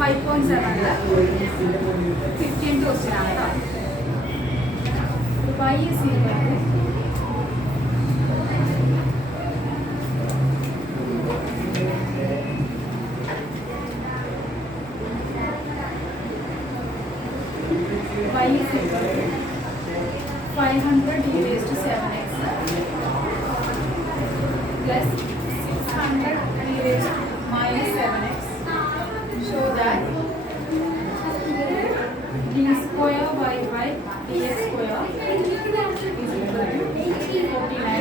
5.7 15th question ആണ് കേട്ടോ. y is equal to y is equal to 500 e raised to 7x plus 600 e raised to minus 7x. Show that d square y by dx square is equal to 49.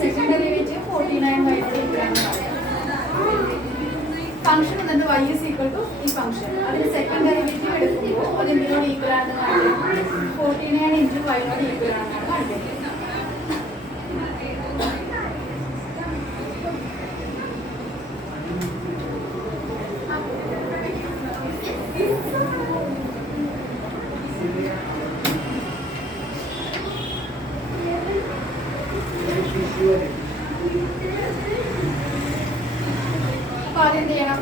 Second derivative 49 function എന്നിട്ട് y is equal to ഈ function അതിന് second derivative എടുക്കുമ്പോൾ അത് എന്തിനോട് equal ആണെന്ന് കാണിക്കും. 49 into വൈനോട് equal ആണെന്നാണ് കാണിക്കുന്നത്. ആദ്യം എന്ത് ചെയ്യണം?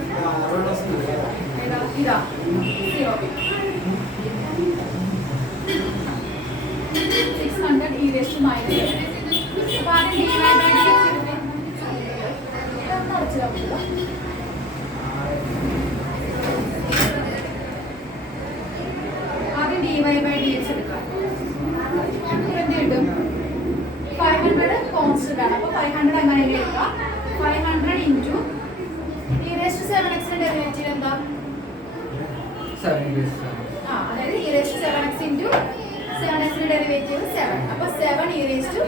ഇതാ 600 e raised to minus 7. അപ്പോൾ ആദ്യം dy by dx എടുക്കുക. ഇതൊന്നും അടച്ചിടാൻ പറ്റില്ല. ആദ്യം dy by dx എടുക്കുക. എന്ത് കിട്ടും? 500 കോൺസ്റ്റന്റ് ആണ്. അപ്പോൾ 500 അങ്ങനെ എടുക്കുക. 500 into e raised to 7x ന്റെ ഡെറിവേറ്റീവ് എന്താ? 7 അതായത് e raised to 7x into 7x ന്റെ ഡെറിവേറ്റീവ് 7. അപ്പോൾ 7 e raised to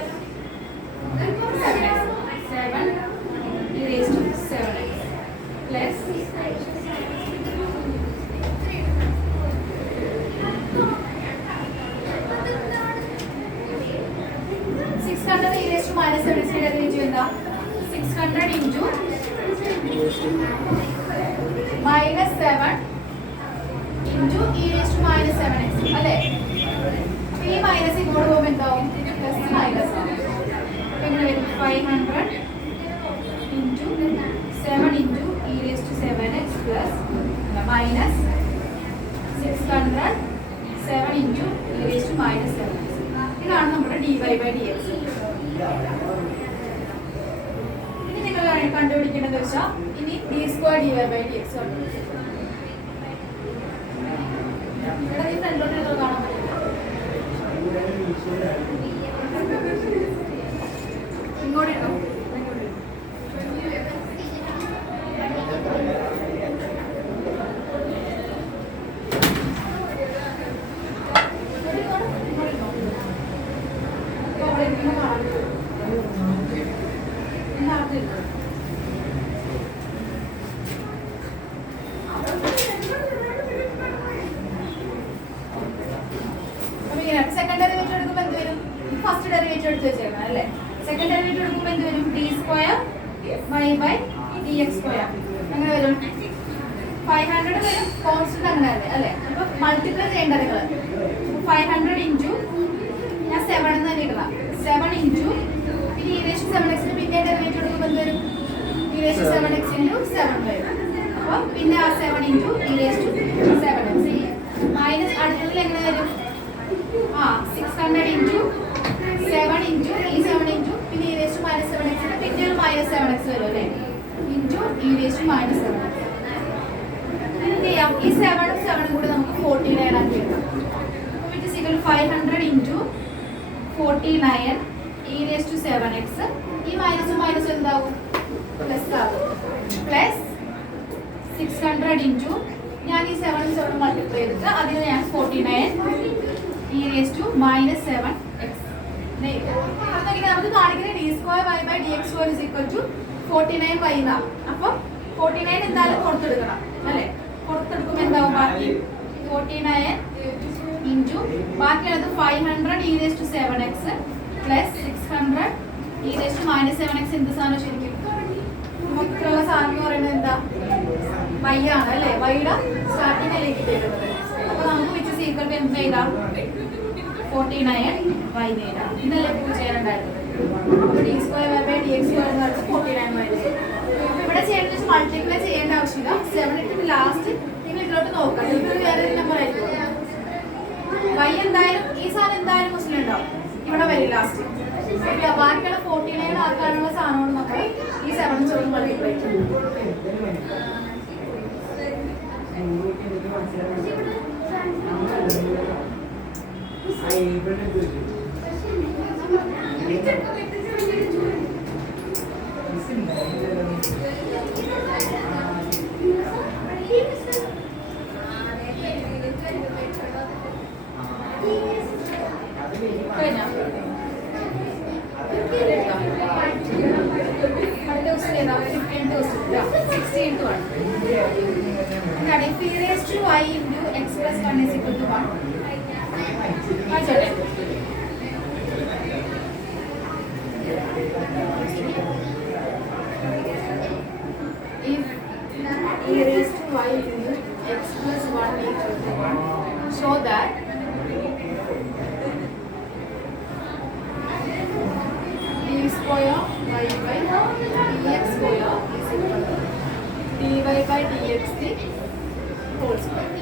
7x 7 e raised to 7x plus 600 e raised to minus 7x ന്റെ ഡെറിവേറ്റീവ് എന്താ? 600 into minus 7 into e raised to minus 7x അല്ലേ? അപ്പോൾ ഈ minus ഇങ്ങോട്ട് പോകുമ്പോൾ എന്താവും? പ്ലസ് മൈനസ് ആണ്. അപ്പോൾ എങ്ങനെ വരും? 500 into 7 into e raised to 7x plus minus 600 7 into e raised to minus 7x. ഇതാണ് നമ്മുടെ dy by dx. ഇനി നിങ്ങൾ കണ്ടുപിടിക്കേണ്ടത് വെച്ചാൽ ഇനി d square dy by dx കണ്ടുപിടിക്കും. ഇവിടെ ഈ ഫ്രണ്ടിലോട്ട് നിങ്ങൾ കാണാൻ പറ്റില്ല. ഇങ്ങോട്ട് ഇട്ടോ. സെക്കൻഡ് ഡെറിവേറ്റീവ് എടുക്കുമ്പോൾ എന്ത് വരും? ഫസ്റ്റ് ഡെറിവേറ്റീവ് എടുത്ത് വെച്ചേക്കണം അല്ലേ? സെക്കൻഡ് ഡെറിവേറ്റീവ് എടുക്കുമ്പോൾ എന്ത് വരും? d square y by dx square അങ്ങനെ വരും. 500 വരും. കോൺസ്റ്റന്റ് അങ്ങനെ അല്ലേ? അപ്പോൾ മൾട്ടിപ്ലൈ ചെയ്യേണ്ടത് നിങ്ങൾ 500 ഇൻറ്റു ഞാൻ 7 എന്ന് തന്നെ ഇടണം. 7 ഇൻറ്റു പിന്നെ e raised to 7x ന് പിന്നെ ഡെറിവേറ്റീവ് എടുക്കുമ്പോൾ എന്ത് വരും? e raised to 7x into 7 വരും. അപ്പോൾ പിന്നെ ആ 7 into e raised to 7x minus അടുത്തതിൽ എങ്ങനെ വരും? 600 ഇൻറ്റു 7 ഇൻറ്റു ഈ 7 ഇൻറ്റു പിന്നെ e raised to minus 7x പിന്നെ ഒരു minus 7x വരും അല്ലേ? Into e raised to minus 7x. എന്ത് ചെയ്യാം? ഈ 7 7 കൂടി നമുക്ക് 49 ആക്കി എടുക്കാം. അപ്പോൾ which is equal 500 into 49 e raised to 7x. ഈ മൈനസും മൈനസും എന്താവും? പ്ലസ് ആവും. പ്ലസ് 600 ഇൻറ്റു ഞാൻ ഈ 7 7 മൾട്ടിപ്ലൈ ചെയ്തിട്ട് അതിൽ ഞാൻ 49 e raised to minus 7x. നമുക്ക് കാണിക്കുന്നത് d square y by dx square is equal to 49y എന്നാണ്. അപ്പം 49 എന്തായാലും പുറത്തെടുക്കണം അല്ലേ? പുറത്തെടുക്കുമ്പോൾ എന്താവും? ബാക്കി 49 ഇൻറ്റു ബാക്കിയുള്ളത് 500 e raised to 7x plus 600 e raised to minus 7x. എന്ത് സാധനം ശരിക്കും? മൊത്തമുള്ള സാധനം എന്ന് പറയുന്നത് എന്താ? y ആണ് അല്ലേ? yയുടെ സ്റ്റാർട്ടിങ്ങിലേക്ക് വരുന്നത്. അപ്പോൾ നമുക്ക് വിച്ച് ഈക്വൽ ടു എന്ത് എഴുതാം 49y എഴുതാം. ഇന്നല്ലേ പ്രൂവ് ചെയ്യാനുണ്ടായിരുന്നത്. അപ്പോൾ d square by dx square എന്ന് പറയുന്നത് 49y. ഇവിടെ ചെയ്യേണ്ടത് മൾട്ടിപ്ലൈ ചെയ്യേണ്ട ആവശ്യമില്ല. 7 ഇട്ടിട്ട് ലാസ്റ്റ് നിങ്ങൾ ഇതിലോട്ട് നോക്കാം. ഇത് വേറെ നമ്പർ ആയിരിക്കും. y എന്തായാലും ഈ സാധനം എന്തായാലും മുസ്ലിം ഉണ്ടാവും. ഇവിടെ വരും ലാസ്റ്റ്. ബാക്കിയുള്ള 49 ആക്കാനുള്ള സാധനമാണ് നമ്മൾ ഈ 7 ചോദ്യം മൾട്ടിപ്ലൈ ചെയ്യും. If e raised to y into x plus 1 is equal to 1. If e raised to y into x plus 1 equal to 1, show that d square y by dx square is equal to dy by dx the whole square.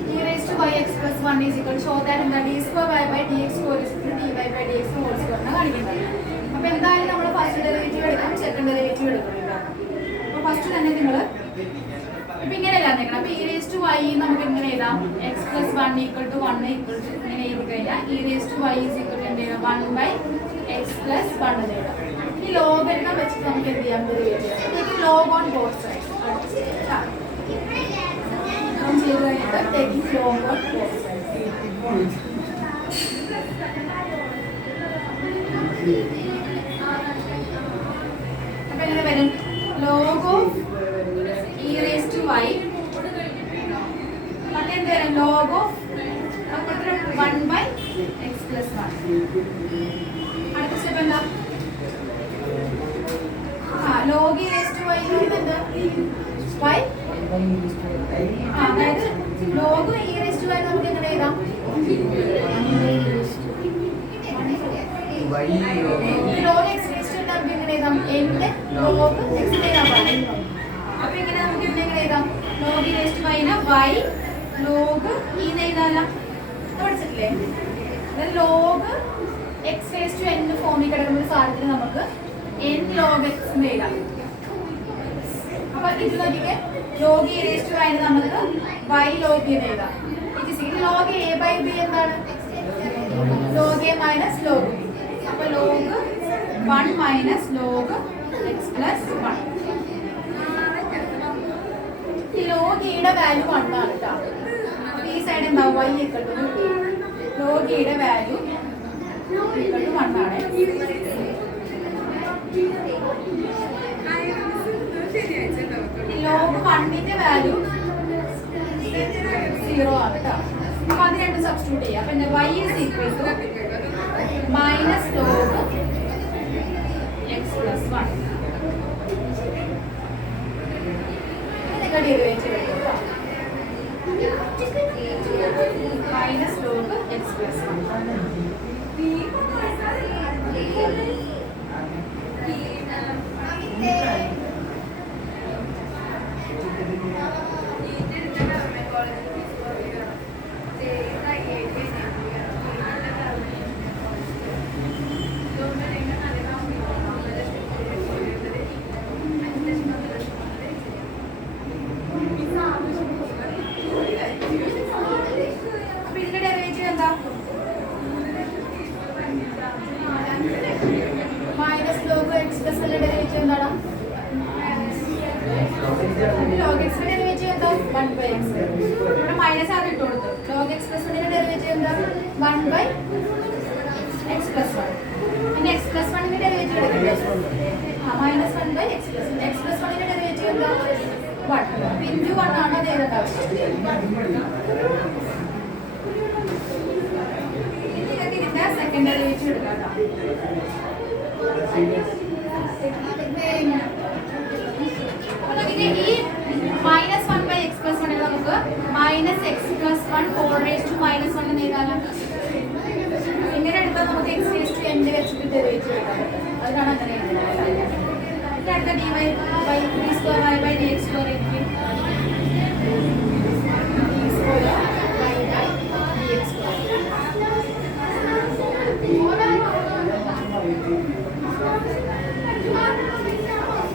E raised to y x plus 1 is equal to show that in the d square y by dx square is equal to dy by dx whole square എന്ന് കാണിക്കുന്നത്. അപ്പോൾ എന്തായാലും നമ്മൾ first derivative എടുക്കണം, second derivative എടുക്കണം. അപ്പോൾ first തന്നെ നിങ്ങൾ ഇപ്പം ഇങ്ങനെയല്ല നിൽക്കണം. അപ്പോൾ e raised to y നമുക്ക് എങ്ങനെ എഴുതാം? x plus 1 equal to 1 equal to ഇങ്ങനെ എഴുതി കഴിഞ്ഞാൽ e raised to y is equal to എന്ത് ചെയ്യാം? 1 by x plus 1 എന്ന് എഴുതാം. ഈ ലോഗരിതം വെച്ചിട്ട് നമുക്ക് എന്ത് ചെയ്യാം? Derivative log on both sides. Taking log on both sides. അപ്പോൾ എങ്ങനെ വരും? log of e raised to y അപ്പോൾ എന്ത് വരും? log of 1 by x plus 1. അടുത്ത സ്റ്റെപ്പ് എന്താ? log e raised to y എന്താ? y അതായത് log e raised to y നമുക്ക് എങ്ങനെ എഴുതാം? ലോഗ് x raised to നമുക്ക് എങ്ങനെ എഴുതാം? ലോഗ് x എഴുതാം. അപ്പോൾ ഇങ്ങനെ നമുക്ക് എങ്ങനെ എഴുതാം? Log e raised to y നെ y ലോഗ് e എന്ന് എഴുതാമല്ലോ. പഠിച്ചിട്ടില്ലേ? അതായത് log x raised to n ഫോമിൽ കിടക്കുന്ന ഒരു സാധനത്തിന് നമുക്ക് n log x എന്ന് എഴുതാം. അപ്പോൾ ഇത് നോക്കിക്കേ, log e raised to y നെ നമുക്ക് y log e എന്ന് എഴുതാം. log a by b എന്താണ്? log a minus log b. അപ്പോൾ log 1 minus log x plus 1. ഈ log e യുടെ വാല്യൂ 1 ആണ് കേട്ടോ. അപ്പോൾ ഈ സൈഡ് എന്താ? y equal to log e യുടെ വാല്യൂ equal to 1 ആണ്. log 1ന്റെ വാല്യൂ 0 ആണ് കേട്ടോ. അപ്പോൾ അത് രണ്ടും സബ്സ്റ്റിറ്റ്യൂട്ട് ചെയ്യാം. അപ്പോൾ y is equal to minus log x plus 1. ഇതിന്റെ ഡെറിവേറ്റീവ് എടുക്കാം. minus log x plus 1. log x derivative എന്താ? 1 by x. ഇവിടെ മൈനസ് ആണ് ഇട്ട് കൊടുത്തത്. log x plus 1 ന്റെ ഡെറിവേറ്റീവ് എന്താ? 1 by x plus minus 1 by x plus വണ്ണിന്റെ ഡെറിവേറ്റീവ് എന്താ 1 ഇൻറ്റു 1 ആണ് അത് എഴുതേണ്ട ഇതിന്റെ സെക്കൻഡ് ഡെറിവേറ്റീവ് എടുക്കാം ഈ മൈനസ് 1 ബൈ എക്സ് പ്ലസ് 1 നമുക്ക് minus x plus 1 whole raise to minus 1 എന്ന് എഴുതാലോ. ഇങ്ങനെ എടുത്താൽ നമുക്ക് എക്സ് റേസ് ടു എൻ വെച്ചിട്ട് ഡെറിവേറ്റീവ് എടുക്കാൻ പറ്റും. അതിനാണ് അങ്ങനെ എഴുതുന്നത്. അടുത്ത d y by d square y by d x square എനിക്ക് d square y by d x square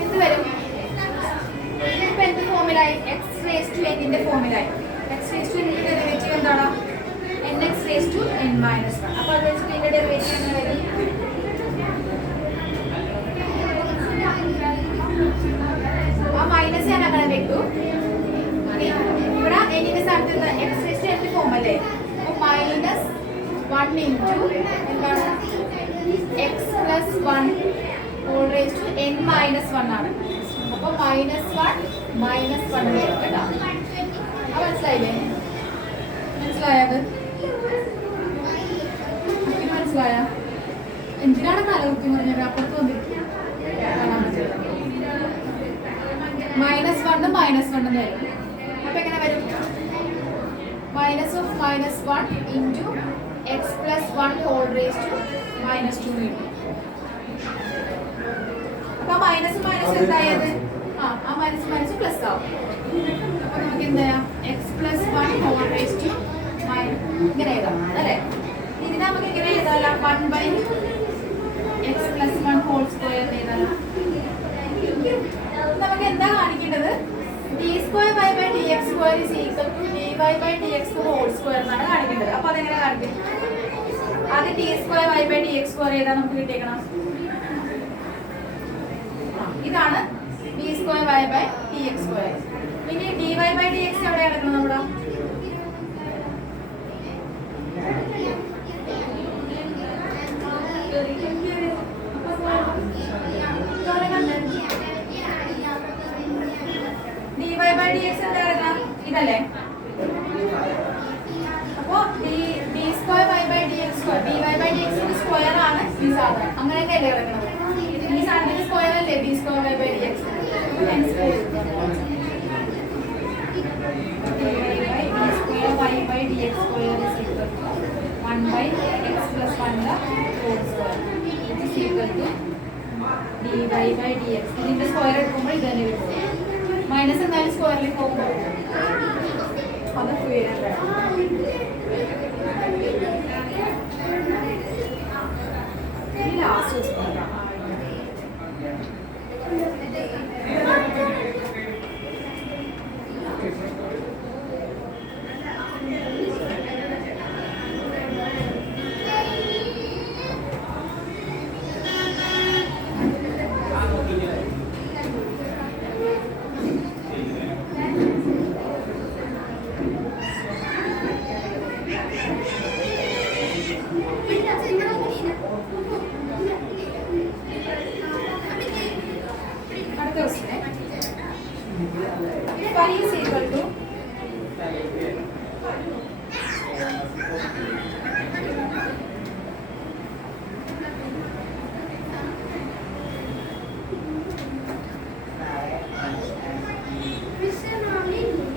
എന്ത് വരും? ഇപ്പൊ എന്ത് ഫോമിലായി? എക്സ് റേസ് ടു എന്നിന്റെ ഫോമിലായി. എക്സ് റേസ് ടു എന്നിന്റെ ഡെറിവേറ്റീവ് എന്താണ്? N x raise to n minus 1. അപ്പോൾ അത് വെച്ചിട്ട് ഇതിന്റെ ഡെറിവേറ്റീവ് എങ്ങനെ വരും? ആ മൈനസ് ഞാൻ അങ്ങനെ വെക്കൂ. ഇവിടെ എന്നിന്റെ സ്ഥാനത്ത് എക്സ് റേസ് ടു എന്റെ ഫോം അല്ലേ? അപ്പോൾ മൈനസ് 1 ഇൻറ്റു എന്താണ് x plus 1 whole raise to n minus 1 ആണ്. അപ്പോൾ മൈനസ് 1 വരും കേട്ടോ. അത് മനസ്സിലായില്ലേ? മനസ്സിലായത്? മനസ്സിലായ എന്തിനാണ് തലകുത്തി പറഞ്ഞത്? അപ്പുറത്ത് വന്നിരിക്കും മൈനസ് 1 മൈനസ് 1 വരും. അപ്പൊ എങ്ങനെ വരും? Minus of minus 1 into x plus 1 whole raise to minus 2 വരും. അപ്പൊ മൈനസ് മൈനസ് എന്തായത്? ആ മൈനസ് പ്ലസ് ആവും. അപ്പൊ നമുക്ക് എന്താ ചെയ്യാം? X plus 1 whole raise to ഇങ്ങനെ എഴുതാം അല്ലേ? ഇനി നമുക്ക് ഇങ്ങനെ എഴുതാലോ 1 by x plus 1 whole square എഴുതാലോ. നമുക്ക് എന്താ കാണിക്കേണ്ടത്? D square y by d x square is equal to d y by d x whole square എന്നാണ് കാണിക്കേണ്ടത്. അപ്പൊ അതെങ്ങനെ കാണിക്കും? ആദ്യം d square y by d x square ചെയ്താൽ നമുക്ക് കിട്ടിയേക്കണം. ഇതാണ് d square y by d x square. ഇനി D y by d x എവിടെ കിടക്കണം? നമ്മുടെ d y by d x എന്താ കിടക്കണം? ഇതല്ലേ? അപ്പോ d square y by d x square d y by d എക്സിന്റെ സ്ക്വയർ ആണ് ഈ സാധനം. അങ്ങനെയൊക്കെ അല്ലേ കിടക്കണം? ഈ സാധനത്തിന്റെ സ്ക്വയർ അല്ലേ d square y by d x? y by dx square is equal to 1 by x plus 1 the whole square which is equal to dy by dx. ഇതിന്റെ സ്ക്വയർ എടുക്കുമ്പോൾ ഇത് തന്നെ വരും. മൈനസ് എന്തായാലും സ്ക്വയറിൽ പോകുമ്പോൾ അത് last phi is equal to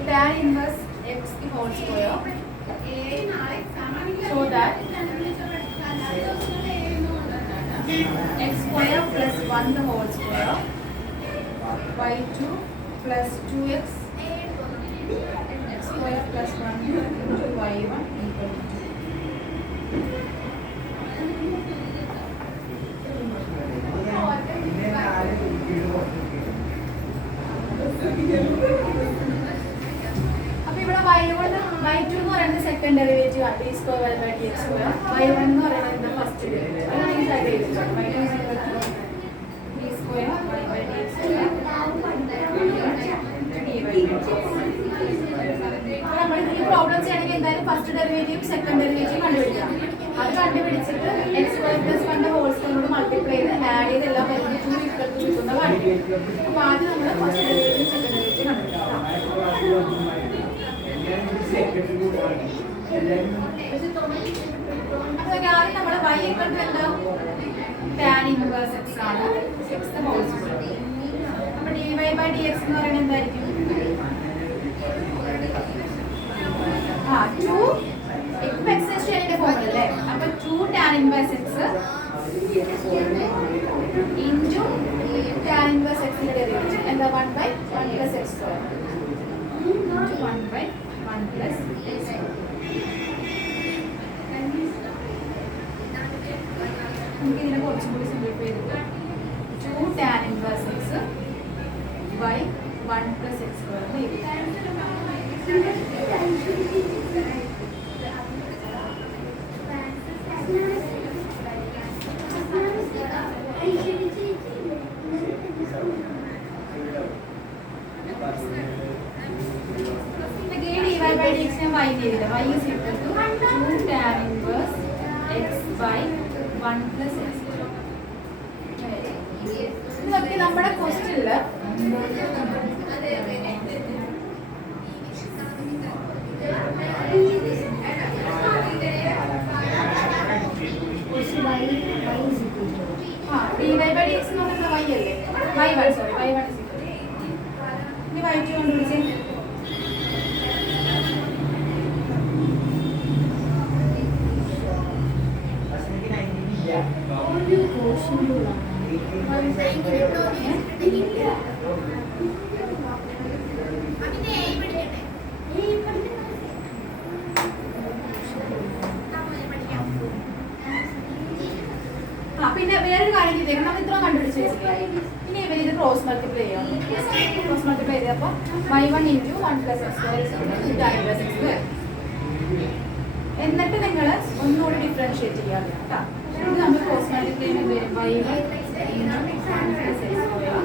tan inverse x the whole square, so that x square plus 1 the whole square by 2 plus 2x x square plus 1 into y1 equal to 2. അപ്പോൾ ഇവിടെ y2 എന്ന് പറയുന്നത് second derivative ആണ്. d square y by dx സ്ക്വയർ. y1 എന്ന് പറയുന്നത് first derivative. അതാണ് ഈ സൈഡ് എഴുതിച്ചത്. y2 is equal to d square y by dx square നമ്മൾ ഈ പ്രോബ്ലം ചെയ്യണമെങ്കിൽ എന്തായാലും ഫസ്റ്റ് ഡെറിവേറ്റീവ് സെക്കൻഡ് ഡെറിവേറ്റീവ് കണ്ടുപിടിക്കണം. അത് കണ്ടുപിടിച്ചിട്ട് എക്സ് സ്ക്വയർ പ്ലസ് 1 ഹോൾ സ്ക്വയറോട് മൾട്ടിപ്ലൈ ചെയ്ത് ആഡ് ചെയ്ത് എല്ലാം വരുന്നത് 2 ഈക്വൽ ടു കിട്ടുന്ന കാണിക്കും. അപ്പോൾ ആദ്യം നമ്മൾ ഫസ്റ്റ് ഡെറിവേറ്റീവ് സെക്കൻഡ് ഡെറിവേറ്റീവ് കണ്ടുപിടിക്കാം. അതൊക്കെ ആദ്യം നമ്മൾ y equal to എന്താ tan inverse x ആണ് x the whole square. അപ്പോൾ dy by dx എന്ന് പറയുന്നത് എന്തായിരിക്കും? 2 x ന്റെ ഫോർമുല അല്ലേ? അപ്പോൾ 2 tan inverse x into tan inverse x ന്റെ ഡെറിവേറ്റീവ് എന്താ 1 by 1 plus x square into 1 by 1 plus x square. നമുക്ക് ഇതിനെ കുറച്ചും കൂടി സിംപ്ലിഫൈ ചെയ്തിട്ട് 2 tan inverse x by 1 plus x square എന്ന് എഴുതാം. by dx ഞാൻ y ചെയ്തില്ല. y is equal to 2 tan inverse x by 1 plus x. ഇതൊക്കെ നമ്മുടെ ക്വസ്റ്റ്യനിൽ dy by dx എന്ന് പറഞ്ഞാൽ y അല്ലേ? y1 is equal. ഇനി y2 കണ്ടുപിടിച്ചേ. പിന്നെ വേറൊരു കാര്യം ചെയ്തേക്കണം, നമ്മൾ ഇത്ര കണ്ടുപിടിച്ച് വെച്ചിട്ടില്ല. ഇനി ഇവർ ഇത് ക്രോസ് മൾട്ടിപ്ലൈ ചെയ്യാം. ക്രോസ് മൾട്ടിപ്ലൈ ചെയ്തപ്പോൾ y1 into 1 plus x square plus x square. എന്നിട്ട് നിങ്ങൾ ഒന്നുകൂടി ഡിഫറൻഷിയേറ്റ് ചെയ്യാം കേട്ടോ. ഇത് നമ്മൾ ക്രോസ് മൾട്ടിപ്ലൈ ചെയ്യുമ്പോൾ y1 into 1 plus x square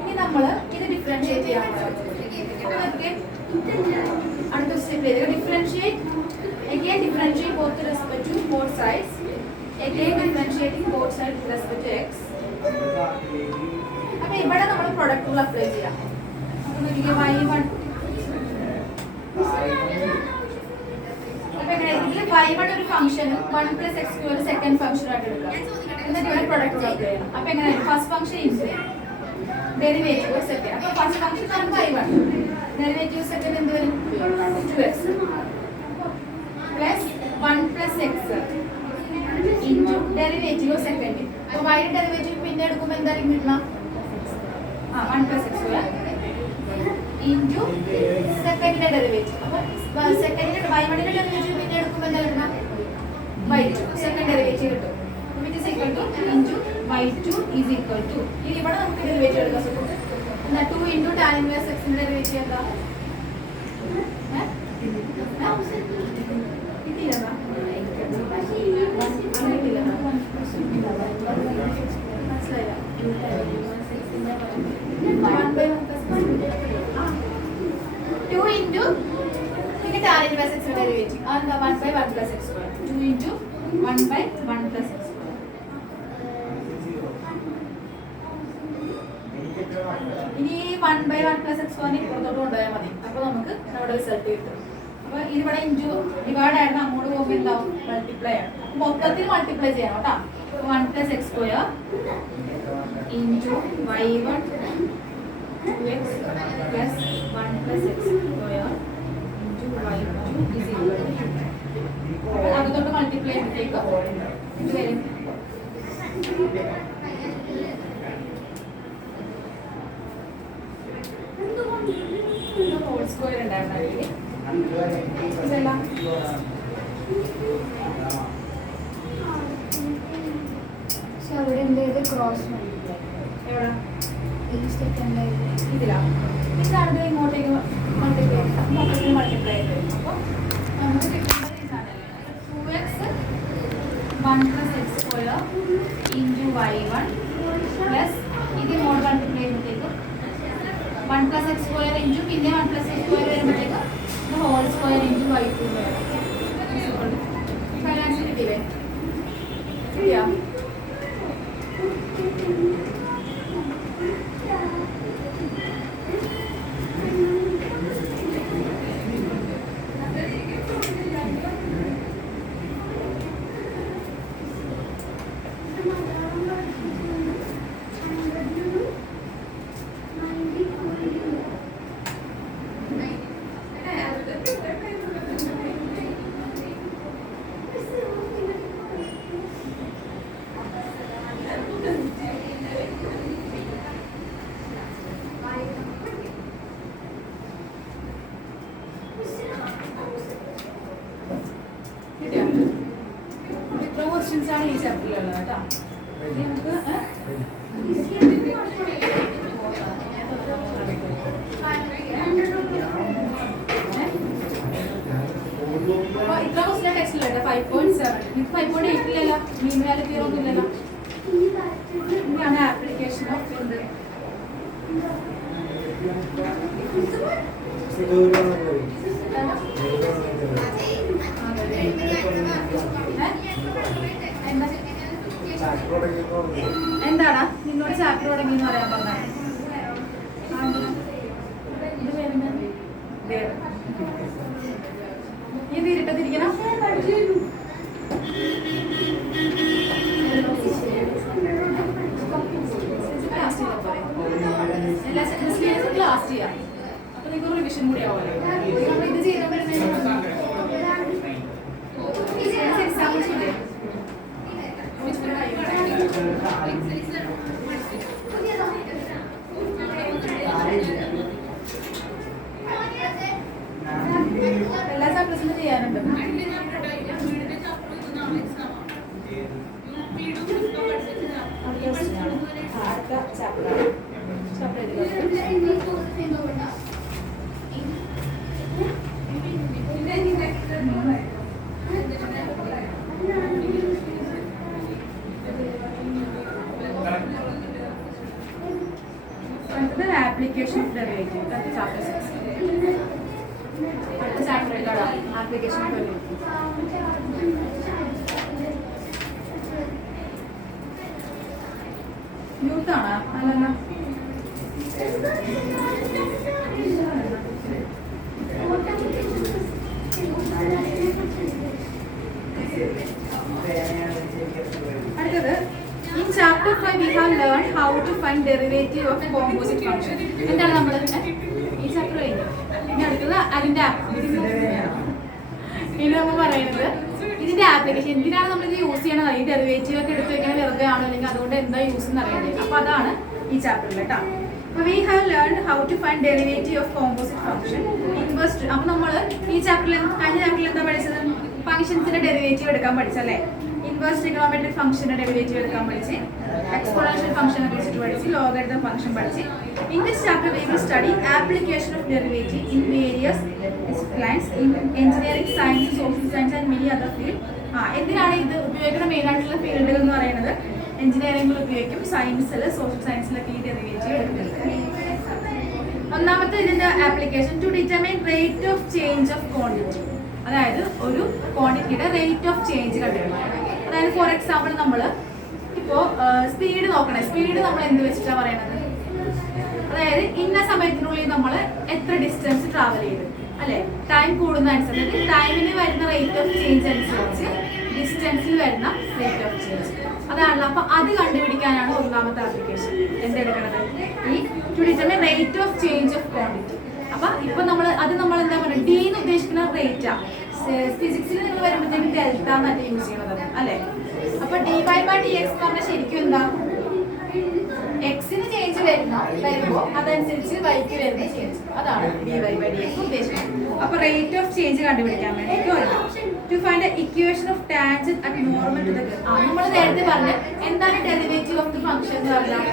ഇനി നമ്മൾ ഇത് ഡിഫറൻഷിയേറ്റ് ചെയ്യാൻ അടുത്ത step differentiate again differentiate both with respect to both sides, again differentiating both sides with respect to x. അപ്പോൾ ഇവിടെ നമ്മൾ പ്രൊഡക്റ്റ് റൂൾ അപ്ലൈ ചെയ്യാം. അപ്പോൾ നോക്കിക്കേ y1 അപ്പോൾ എങ്ങനെ ഇതിൽ y1 ഒരു ഫംഗ്ഷനും 1 plus x square ഒരു സെക്കൻഡ് ഫംഗ്ഷൻ ആയിട്ട് എടുക്കാം. എന്നിട്ട് ഇവിടെ പ്രൊഡക്റ്റ് റൂൾ അപ്ലൈ ചെയ്യണം. അപ്പോൾ എങ്ങനെ first function into derivative second. അപ്പോൾ ഫസ്റ്റ് ഫംഗ്ഷൻ നമുക്ക് y1 ഡെറിവേറ്റീവ് സെക്കൻഡ് എന്ത് വരും 2x plus 1 plus x into derivative of second. അപ്പോൾ y യുടെ ഡെറിവേറ്റീവ് പിന്നെ എടുക്കുമ്പോൾ എന്തായിരിക്കും കിട്ടുക? 1 plus x square into സെക്കൻഡിന്റെ ഡെറിവേറ്റീവ്. അപ്പോൾ സെക്കൻഡിന്റെ y1 ന്റെ ഡെറിവേറ്റീവ് പിന്നെ എടുക്കുമ്പോൾ എന്താ കിട്ടുക? y2 സെക്കൻഡ് ഡെറിവേറ്റീവ് കിട്ടും. which is equal to into y2 is equal to ഇനി ഇവിടെ നമുക്ക് ഡെറിവേറ്റീവ് എടുക്കാൻ പറ്റും. എന്താ 2 into tan inverse x ന്റെ ഡെറിവേറ്റീവ് എന്താ? Two into tan inverse x derivative. And the 1 by 1 plus x square. 2 into 1 by 1 plus x square. ഇനി 1 by 1 plus x square ഇപ്പുറത്തോട്ട് കൊണ്ടുപോയാൽ മതി. അപ്പോൾ നമുക്ക് നമ്മുടെ റിസൾട്ട് കിട്ടും. അപ്പോൾ ഇതിവിടെ ഇൻറ്റു ഡിവൈഡ് ആയിട്ട് അങ്ങോട്ട് പോകുമ്പോൾ എന്താവും? മൾട്ടിപ്ലൈ ആണ്. മൊത്തത്തിൽ മൾട്ടിപ്ലൈ ചെയ്യണം കേട്ടോ. 1 plus x square into y1 2x plus 1 plus x square into y2 is equal to 2. അപ്പോൾ അകത്തോട്ട് മൾട്ടിപ്ലൈ ചെയ്യുമ്പോഴത്തേക്ക് ഇത് വരും. ഹോൾ സ്ക്വയർ ഉണ്ടായിരുന്നെങ്കിൽ ഇതെല്ലാം അവിടെ എന്ത് ക്രോസ് എവിടെ ഈ സെക്കൻഡ് ഇതിലാണ് ഇതാണ് ഇങ്ങോട്ടേക്ക് മൾട്ടിപ്ലൈ മൊത്തത്തിൽ മൾട്ടിപ്ലൈ ചെയ്ത് അപ്പോൾ നമുക്ക് കിട്ടുന്നത് ഇതാണ് 2x 1 plus x square into y1 plus ഇത് ഇങ്ങോട്ട് മൾട്ടിപ്ലൈ ചെയ്യുമ്പോഴത്തേക്കും 1 + x² ഇൻറ്റു പിന്നെ 1 + x² വരുമ്പോഴത്തേക്ക് ഹോൾ സ്ക്വയർ ഇൻറ്റു y2 വരും. ഫൈനാൻസ് കിട്ടിയില്ലേ? ശരിയാ? ഇത്ര ക്വസ്റ്റ്യൻസ് ആണ് ഈ ചാപ്റ്ററിലുള്ളത് കേട്ടോ. ഇനി നമുക്ക് ഇത്ര ക്വസ്റ്റ്യൻ ടെക്സ്റ്റിലുണ്ട് 5.7. നിങ്ങൾക്ക് 5.8 ഇല്ലല്ലോ, മീൻ വാല്യൂ ഒന്നും ഇല്ലല്ലോ. ഇനിയാണ് ആപ്ലിക്കേഷൻ ഓഫ് എന്ത് എന്താണ് നിന്നോട് ചാപ്റ്റർ തുടങ്ങിയെന്ന് പറയാൻ പറഞ്ഞത്? നീ തീരിട്ടതിരിക്കണം. ലാസ്റ്റ് ചെയ്യാം. അപ്പൊ നിങ്ങൾക്ക് റിവിഷൻ കൂടി ആവുമല്ലോ. ഇത് ചെയ്താൽ എക്സാം ചെയ്തേ എല്ലാ ചാപ്റ്റേഴ്സിലും ചെയ്യാനുണ്ട്. അടുത്ത chapter application of derivative. That's chapter 6. That's chapter 8. Application of derivative. Youth ആണ് അല്ലല്ല. അടുത്തത് in chapter 5 we have learned how to find derivative of composite function. എന്താണ് നമ്മൾ ഈ ചാപ്റ്റർ കഴിഞ്ഞു. ഇനി അടുത്തത് അതിന്റെ ഇത് നമ്മൾ പറയുന്നത് ഇതിന്റെ ആപ്ലിക്കേഷൻ എന്തിനാണ് നമ്മൾ ഇത് യൂസ് ചെയ്യണത്. ഈ ഡെറിവേറ്റീവ് ഒക്കെ എടുത്ത് വെക്കാൻ വെറുതെ ആണോ അല്ലെങ്കിൽ അതുകൊണ്ട് എന്താ യൂസ് എന്ന് അറിയണ്ടേ. അപ്പൊ അതാണ് ഈ ചാപ്റ്ററിൽ കേട്ടോ. അപ്പൊ we have learned how to find derivative of composite function. Inverse. അപ്പൊ നമ്മൾ ഈ ചാപ്റ്ററിൽ കഴിഞ്ഞ ചാപ്റ്ററിൽ എന്താ പഠിച്ചത്? ഫംഗ്ഷൻസിന്റെ ഡെറിവേറ്റീവ് എടുക്കാൻ പഠിച്ചല്ലേ. ഇൻവേഴ്സ് ട്രിഗണോമെട്രിക് ഫംഗ്ഷന്റെ ഡെറിവേറ്റീവ് എടുക്കാൻ പഠിച്ച്, എക്സ്പോണൻഷ്യൽ ഫംഗ്ഷനെ കുറിച്ചിട്ട് പഠിച്ച്, ലോഗരിതം ഫംഗ്ഷൻ പഠിച്ച്. In this chapter we will study application of derivative in various disciplines in engineering, science, social science and many other fields. എന്തിനാണ് ഇത് ഉപയോഗിക്കുന്ന മെയിൻ ആയിട്ടുള്ള ഫീൽഡുകൾ എന്ന് പറയുന്നത്? എഞ്ചിനീയറിംഗിൽ ഉപയോഗിക്കും, സയൻസിൽ, സോഷ്യൽ സയൻസിലൊക്കെ ഈ ഡെറിവേറ്റീവ് എടുക്കുന്നത്. ഒന്നാമത്തെ ഇതിന്റെ application to determine rate of change of quantity. അതായത് ഒരു ക്വാണ്ടിറ്റിയുടെ റേറ്റ് ഓഫ് ചേഞ്ച് കണ്ടുപിടിക്കണം. അതായത് ഫോർ എക്സാമ്പിൾ നമ്മൾ ഇപ്പോൾ സ്പീഡ് നോക്കണേ. സ്പീഡ് നമ്മൾ എന്ത് വെച്ചിട്ടാണ് പറയണത്? അതായത് ഇന്ന സമയത്തിനുള്ളിൽ നമ്മൾ എത്ര ഡിസ്റ്റൻസ് ട്രാവൽ ചെയ്തു അല്ലെ. ടൈം കൂടുന്ന അനുസരിച്ച് ടൈമിന് വരുന്ന റേറ്റ് ഓഫ് ചേഞ്ച് അനുസരിച്ച് ഡിസ്റ്റൻസിൽ വരുന്ന റേറ്റ് ഓഫ് ചേഞ്ച് അതാണല്ലോ. അപ്പൊ അത് കണ്ടുപിടിക്കാനാണ് ഒന്നാമത്തെ ആപ്ലിക്കേഷൻ എന്തെടുക്കണത്? ഈ to determine rate of change of quantity. അപ്പൊ ഇപ്പൊ നമ്മൾ എന്താ പറയുക, ഡി എന്ന് ഉദ്ദേശിക്കുന്ന റേറ്റാ. ഫിസിക്സിൽ നിങ്ങൾ വരുമ്പോഴത്തേക്ക് ഡെൽറ്റ എന്നല്ല യൂസ് ചെയ്യണത് അല്ലെ. അപ്പൊ dy/dx എന്ന് പറഞ്ഞാൽ ശരിക്കും എന്താ? എക്സിന് ചേഞ്ച് വരുമ്പോ അതനുസരിച്ച് വൈക്ക് വരുന്ന ചേഞ്ച്, അതാണ് dy/dx ഉദ്ദേശിക്കുന്നത്. അപ്പൊ റേറ്റ് ഓഫ് ചേഞ്ച് കണ്ടുപിടിക്കാൻ വേണ്ടിയിട്ട് to find equation of tangent at normal to the നമ്മൾ നേരത്തെ പറഞ്ഞ എന്താണ് ഡെറിവേറ്റീവ് ഓഫ് ദി ഫംഗ്ഷൻ എന്ന് പറഞ്ഞാൽ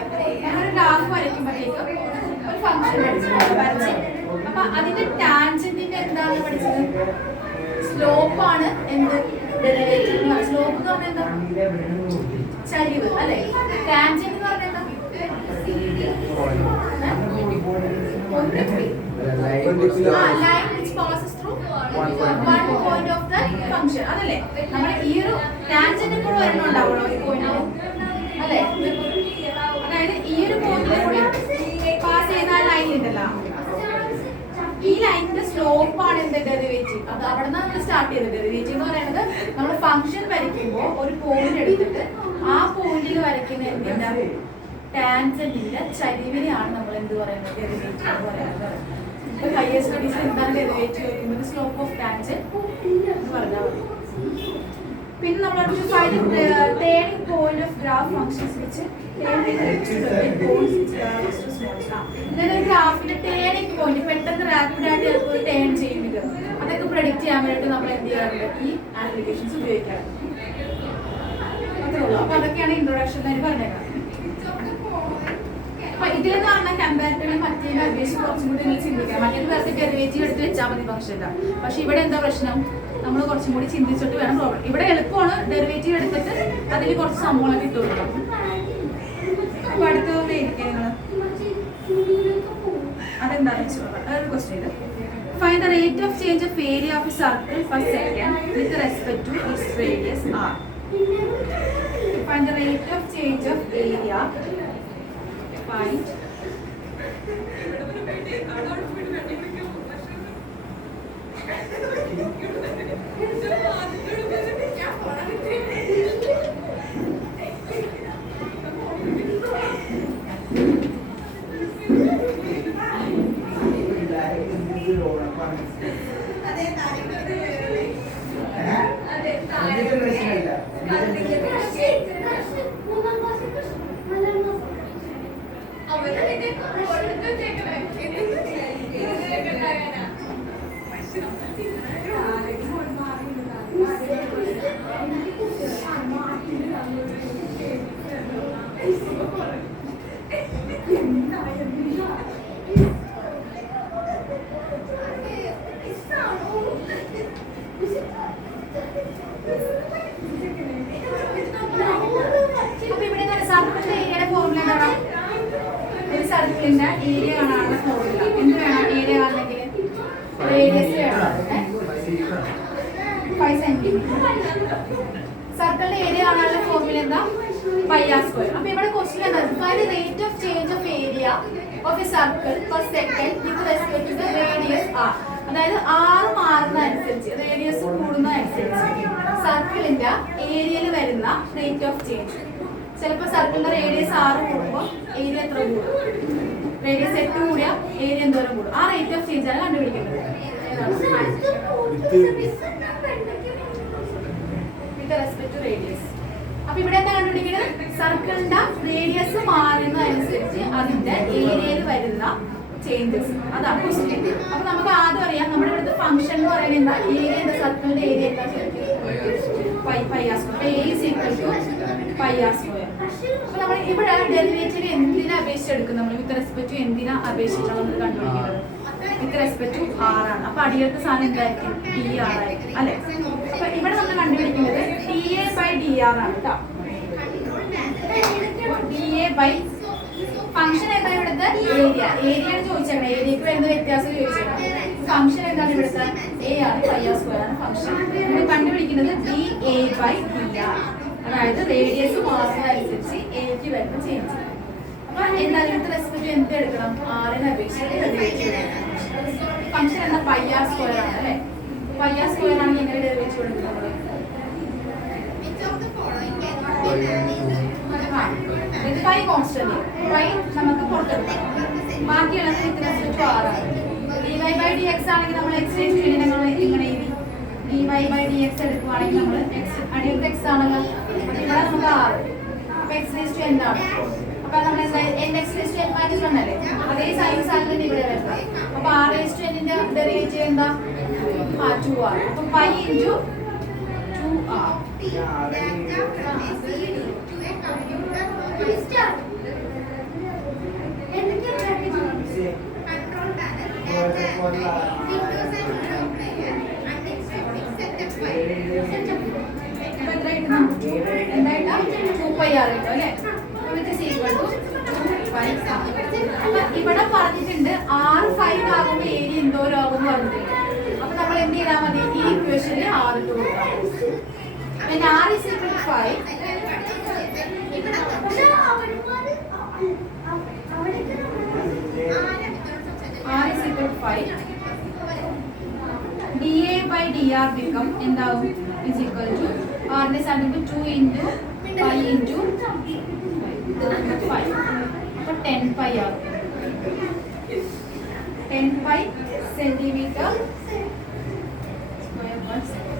നമ്മളൊരു ഗ്രാഫ് വരയ്ക്കുമ്പോഴത്തേക്ക് ഒരു ഫംഗ്ഷൻ വരച്ച് അപ്പൊ അതിന്റെ ടാൻജന്റിന്റെ എന്താണ് പഠിച്ചത്? സ്ലോപ്പാണ്. എന്ത് ഡെറിവേറ്റീവ്? സ്ലോപ്പ് എന്ന് പറഞ്ഞാൽ എന്താ? ചരിവ് അല്ലെ. ടാൻജന്റ് എന്ന് പറഞ്ഞാൽ എന്താ? Line which passes through one point of the function. അതല്ലേ നമ്മൾ ഈ ഒരു ടാൻജന്റ് കൂടെ വരുന്നുണ്ടാവുള്ളൂ ഈ പോയിന്റ് അല്ലേ? അതായത് ഈ ഒരു പോയിന്റിൽ കൂടി പാസ് ചെയ്യുന്ന ലൈൻ ഉണ്ടല്ലോ, ഈ ലൈനിന്റെ സ്ലോപ്പ് ആണ് എന്ത് ഡെറിവേറ്റീവ്. അത് അവിടെ നിന്ന് നമ്മൾ സ്റ്റാർട്ട് ചെയ്തത്. ഡെറിവേറ്റീവ് എന്ന് പറയുന്നത് നമ്മൾ ഫംഗ്ഷൻ വരയ്ക്കുമ്പോൾ ഒരു പോയിന്റ് എടുത്തിട്ട് ആ പോയിന്റിൽ വരയ്ക്കുന്ന എന്തിന്റെ ടാൻജന്റിന്റെ ചരിവിനെയാണ് നമ്മൾ എന്ത് പറയുന്നത് ഡെറിവേറ്റീവ് എന്ന് പറയുന്നത്. ഇപ്പൊ ഹയർ സ്റ്റഡീസിൽ എന്താണ് ഡെറിവേറ്റീവ് വയ്ക്കുന്നത്? സ്ലോപ്പ് ഓഫ് ടാൻജന്റ് എന്ന് പറഞ്ഞാൽ മതി. പിന്നെ നമ്മൾ turning point of graph functions വെച്ച് ഗ്രാഫിന്റെ ടേണിംഗ് പോയിന്റ് പെട്ടെന്ന് റാപ്പിഡ് ആയിട്ട് ചിലപ്പോൾ ടേൺ ചെയ്യുന്നത് അതൊക്കെ പ്രഡിക്റ്റ് ചെയ്യാൻ വേണ്ടിയിട്ട് നമ്മൾ എന്ത് ചെയ്യാറുണ്ട്? ഈ ആപ്ലിക്കേഷൻസ് ഉപയോഗിക്കാറുണ്ട്. അത്രേ ഉള്ളൂ. അപ്പൊ അതൊക്കെയാണ് ഇൻട്രൊഡക്ഷൻ തന്നെ പറഞ്ഞേക്കാം. അപ്പൊ ഇതിലെന്ന് പറഞ്ഞാൽ കമ്പാരിറ്റീവ്ലി മറ്റേതിനെ അപേക്ഷിച്ച് കുറച്ചും കൂടി നിങ്ങൾ ചിന്തിക്കാം. മറ്റേത് വെറുതെ ഡെറിവേറ്റീവ് എടുത്ത് വെച്ചാൽ മതി ഫംഗ്ഷനില്ല. പക്ഷെ ഇവിടെ എന്താ പ്രശ്നം? നമ്മൾ കുറച്ചും കൂടി ചിന്തിച്ചിട്ട് വേണം പ്രോബ്ലം. ഇവിടെ എളുപ്പമാണ് ഡെറിവേറ്റീവ് എടുത്തിട്ട് അതിൽ കുറച്ച് സംഭവങ്ങളൊക്കെ ഇട്ട് കൊടുക്കാം. അപ്പൊ അടുത്തൊന്നും ഇരിക്കുക നിങ്ങൾ അതെന്താണെന്ന് വെച്ചാൽ അതൊരു ക്വസ്റ്റ്യൻ ഇത്. Find the rate of change of area of a circle per second with respect to its radius r. Find the rate of change of area. Find സർക്കിളിന്റെ ഏരിയ കാണാനുള്ള ഫോർമുല എന്ത് വേണം? ഏരിയ കാണണമെങ്കിൽ റേഡിയസ് വേണം 5 centimetre. സർക്കിളിന്റെ area കാണാനുള്ള formula എന്താ? πr². അപ്പൊ ഇവിടെ ക്വസ്റ്റ്യൻ എന്താ? Find the rate of change of area of a circle per second with respect to the radius r. അതായത് r മാറുന്നതനുസരിച്ച് റേഡിയസ് കൂടുന്നതനുസരിച്ച് സർക്കിളിന്റെ ഏരിയയിൽ വരുന്ന റേറ്റ് ഓഫ് ചേഞ്ച്. ചിലപ്പോൾ സർക്കിളിന്റെ റേഡിയസ് 6 കൂടുമ്പോൾ ഏരിയ എത്ര കൂടും? റേഡിയസ് 8 കൂടിയാൽ ഏരിയ എന്തോരം കൂടും? ആ റേറ്റ് ഓഫ് ചേഞ്ച് ആണ് കണ്ടുപിടിക്കുന്നത്. With respect to radius. അപ്പൊ ഇവിടെ എന്താ കണ്ടുപിടിക്കുന്നത്? സർക്കിളിന്റെ റേഡിയസ് മാറുന്നതനുസരിച്ച് അതിന്റെ ഏരിയയിൽ വരുന്ന ചേഞ്ചസ്. അതാണ് ക്വസ്റ്റ്യൻ. അപ്പൊ നമുക്ക് ആദ്യം അറിയാം നമ്മുടെ ഇവിടുത്തെ ഫംഗ്ഷൻ എന്ന് പറയുന്നത് എന്താ? ഏരിയ എന്താ? സർക്കിളിന്റെ ഏരിയ എന്താ? πr². A is equal to πr². അപ്പൊ നമ്മൾ ഇവിടെ ഡെറിവേറ്റീവ് എന്തിനാ അപേക്ഷിച്ച് എടുക്കും? നമ്മൾ വിത്ത് റെസ്പെക്ട് ടു എന്തിനാ അപേക്ഷിച്ചാണ് നമ്മൾ കണ്ടുപിടിക്കുന്നത്? വിത്ത് റെസ്പെക്ട് ടു r ആണ്. അപ്പൊ അടിയിലത്തെ സാധനം എന്തായിരിക്കും? dr ആയിരിക്കും അല്ലെ? അപ്പൊ ഇവിടെ നമ്മൾ കണ്ടുപിടിക്കുന്നത് dA/dr ആണ് കേട്ടോ. dA/ ഫംഗ്ഷൻ എന്താണ് ഇവിടുത്തെ? ഏരിയ. ഏരിയയാണ് ചോദിച്ചേക്കണം. ഏരിയക്ക് വരുന്ന വ്യത്യാസം ചോദിച്ചേക്കണം. ഫംഗ്ഷൻ എന്താണ് ഇവിടുത്തെ? a ആണ്. πr² ആണ് ഫംഗ്ഷൻ. നമ്മൾ കണ്ടുപിടിക്കുന്നത് dA/dr. അതായത് റേഡിയസ് മാറുന്നതനുസരിച്ച് എക്ക് വരുന്ന ചേഞ്ച്. അപ്പൊ എന്താ വിത്ത് റെസ്പെക്ട് എന്ത് എടുക്കണം? ആറിനെ അപേക്ഷിച്ച് ഫംഗ്ഷൻ എന്താ? πr² ആണ് അല്ലെ? πr² ആണെങ്കിൽ എങ്ങനെ ഡെറിവേറ്റീവ് എടുക്കുന്നത്? Pi constant. പൈ നമുക്ക് പുറത്തെടുക്കാം. ബാക്കിയുള്ളത് വിത്ത് റെസ്പെക്ട് ടു r ആണ്. dy/dx ആണെങ്കിൽ നമ്മൾ x ഇങ്ങനെ എഴുതി. dy/dx എടുക്കുവാണെങ്കിൽ നമ്മൾ അടിയിലത്തെ x ആണല്ലോ. ഇവിടെ നമുക്ക് r. അപ്പൊ x എന്താണ്? അപ്പൊ നമ്മൾ എന്താ? nx/n-1 അല്ലേ? അതേ സൈൻ സാധനം ഇവിടെ വരുന്നത്. അപ്പൊ r/n-ന്റെ ഡെറിവേറ്റീവ് എന്താ? 2r. അപ്പൊ π × 2r. എന്തായിട്ടാ? 2πr അല്ലേ? which is equal to 2πr. അപ്പൊ ഇവിടെ പറഞ്ഞിട്ടുണ്ട് R5 ആകുമ്പോൾ ഏരിയ എന്തോരം ആകും എന്ന് പറഞ്ഞിട്ടുണ്ട്. അപ്പൊ നമ്മൾ എന്ത് ചെയ്താൽ മതി? ഈ ഇക്വേഷനിൽ R ഇട്ട് കൊടുക്കാം. When R is equal to 5, R is equal to 5, dA by dr become എന്താവും? Is equal to R ന്റെ സ്ഥാനത്ത് 2 into pi into 5. അപ്പോൾ 10 pi ആകും. 10 pi centimeter square per second.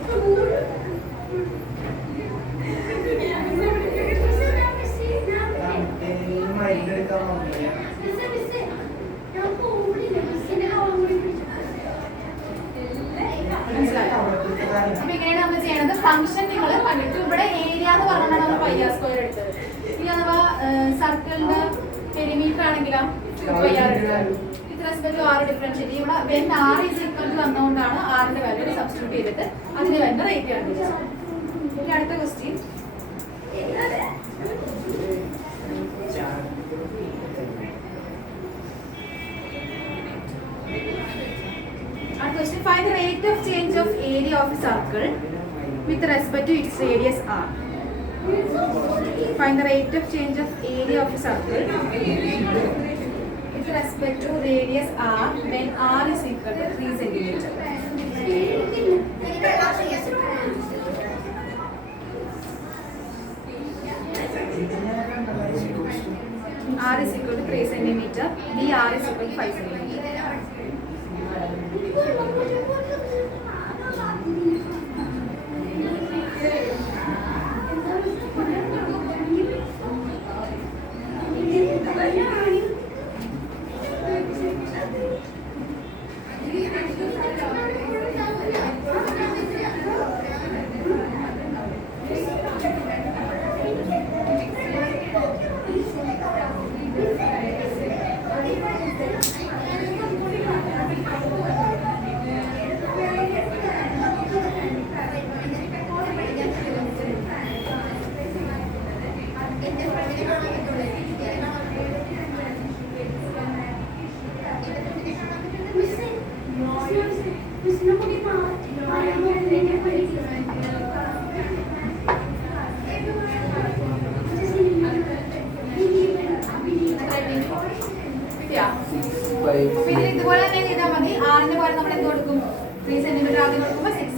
അപ്പൊ ഇങ്ങനെയാണ് നമ്മൾ ചെയ്യണത്. ഫംഗ്ഷൻ നിങ്ങൾ കണ്ടിട്ട് ഇവിടെ ഏരിയ എന്ന് പറഞ്ഞാൽ നമ്മൾ പൈ ആർ സ്ക്വയർ എടുത്തത്. ഇനി അഥവാ സർക്കിളിന്റെ പെരിമീറ്റർ ആണെങ്കിലോ 2πr എടുത്തത്. With respect to r differentiate ഇവിടെ when r is equal to വന്നുകൊണ്ടാണ് ആറിന്റെ വാല്യൂ സബ്സ്റ്റിറ്റ്യൂട്ട് ചെയ്തിട്ട് അതിന് വേണ്ട റേറ്റ് കണ്ടുപിടിച്ചത്. ഇനി അടുത്ത question find the rate of change of area of a circle with respect to its radius r. Find the rate of change of area of a circle with respect to radius r when r is equal to 3 centimeter. R is equal to 3 centimeter. dr is equal to 5 centimeter. ഇതുപോലെ തന്നെ ചെയ്താൽ മതി. ആറിന്റെ പോലെ നമ്മൾ എന്ത് കൊടുക്കും? 3 centimetre ആദ്യം കൊടുക്കുമ്പോൾ 6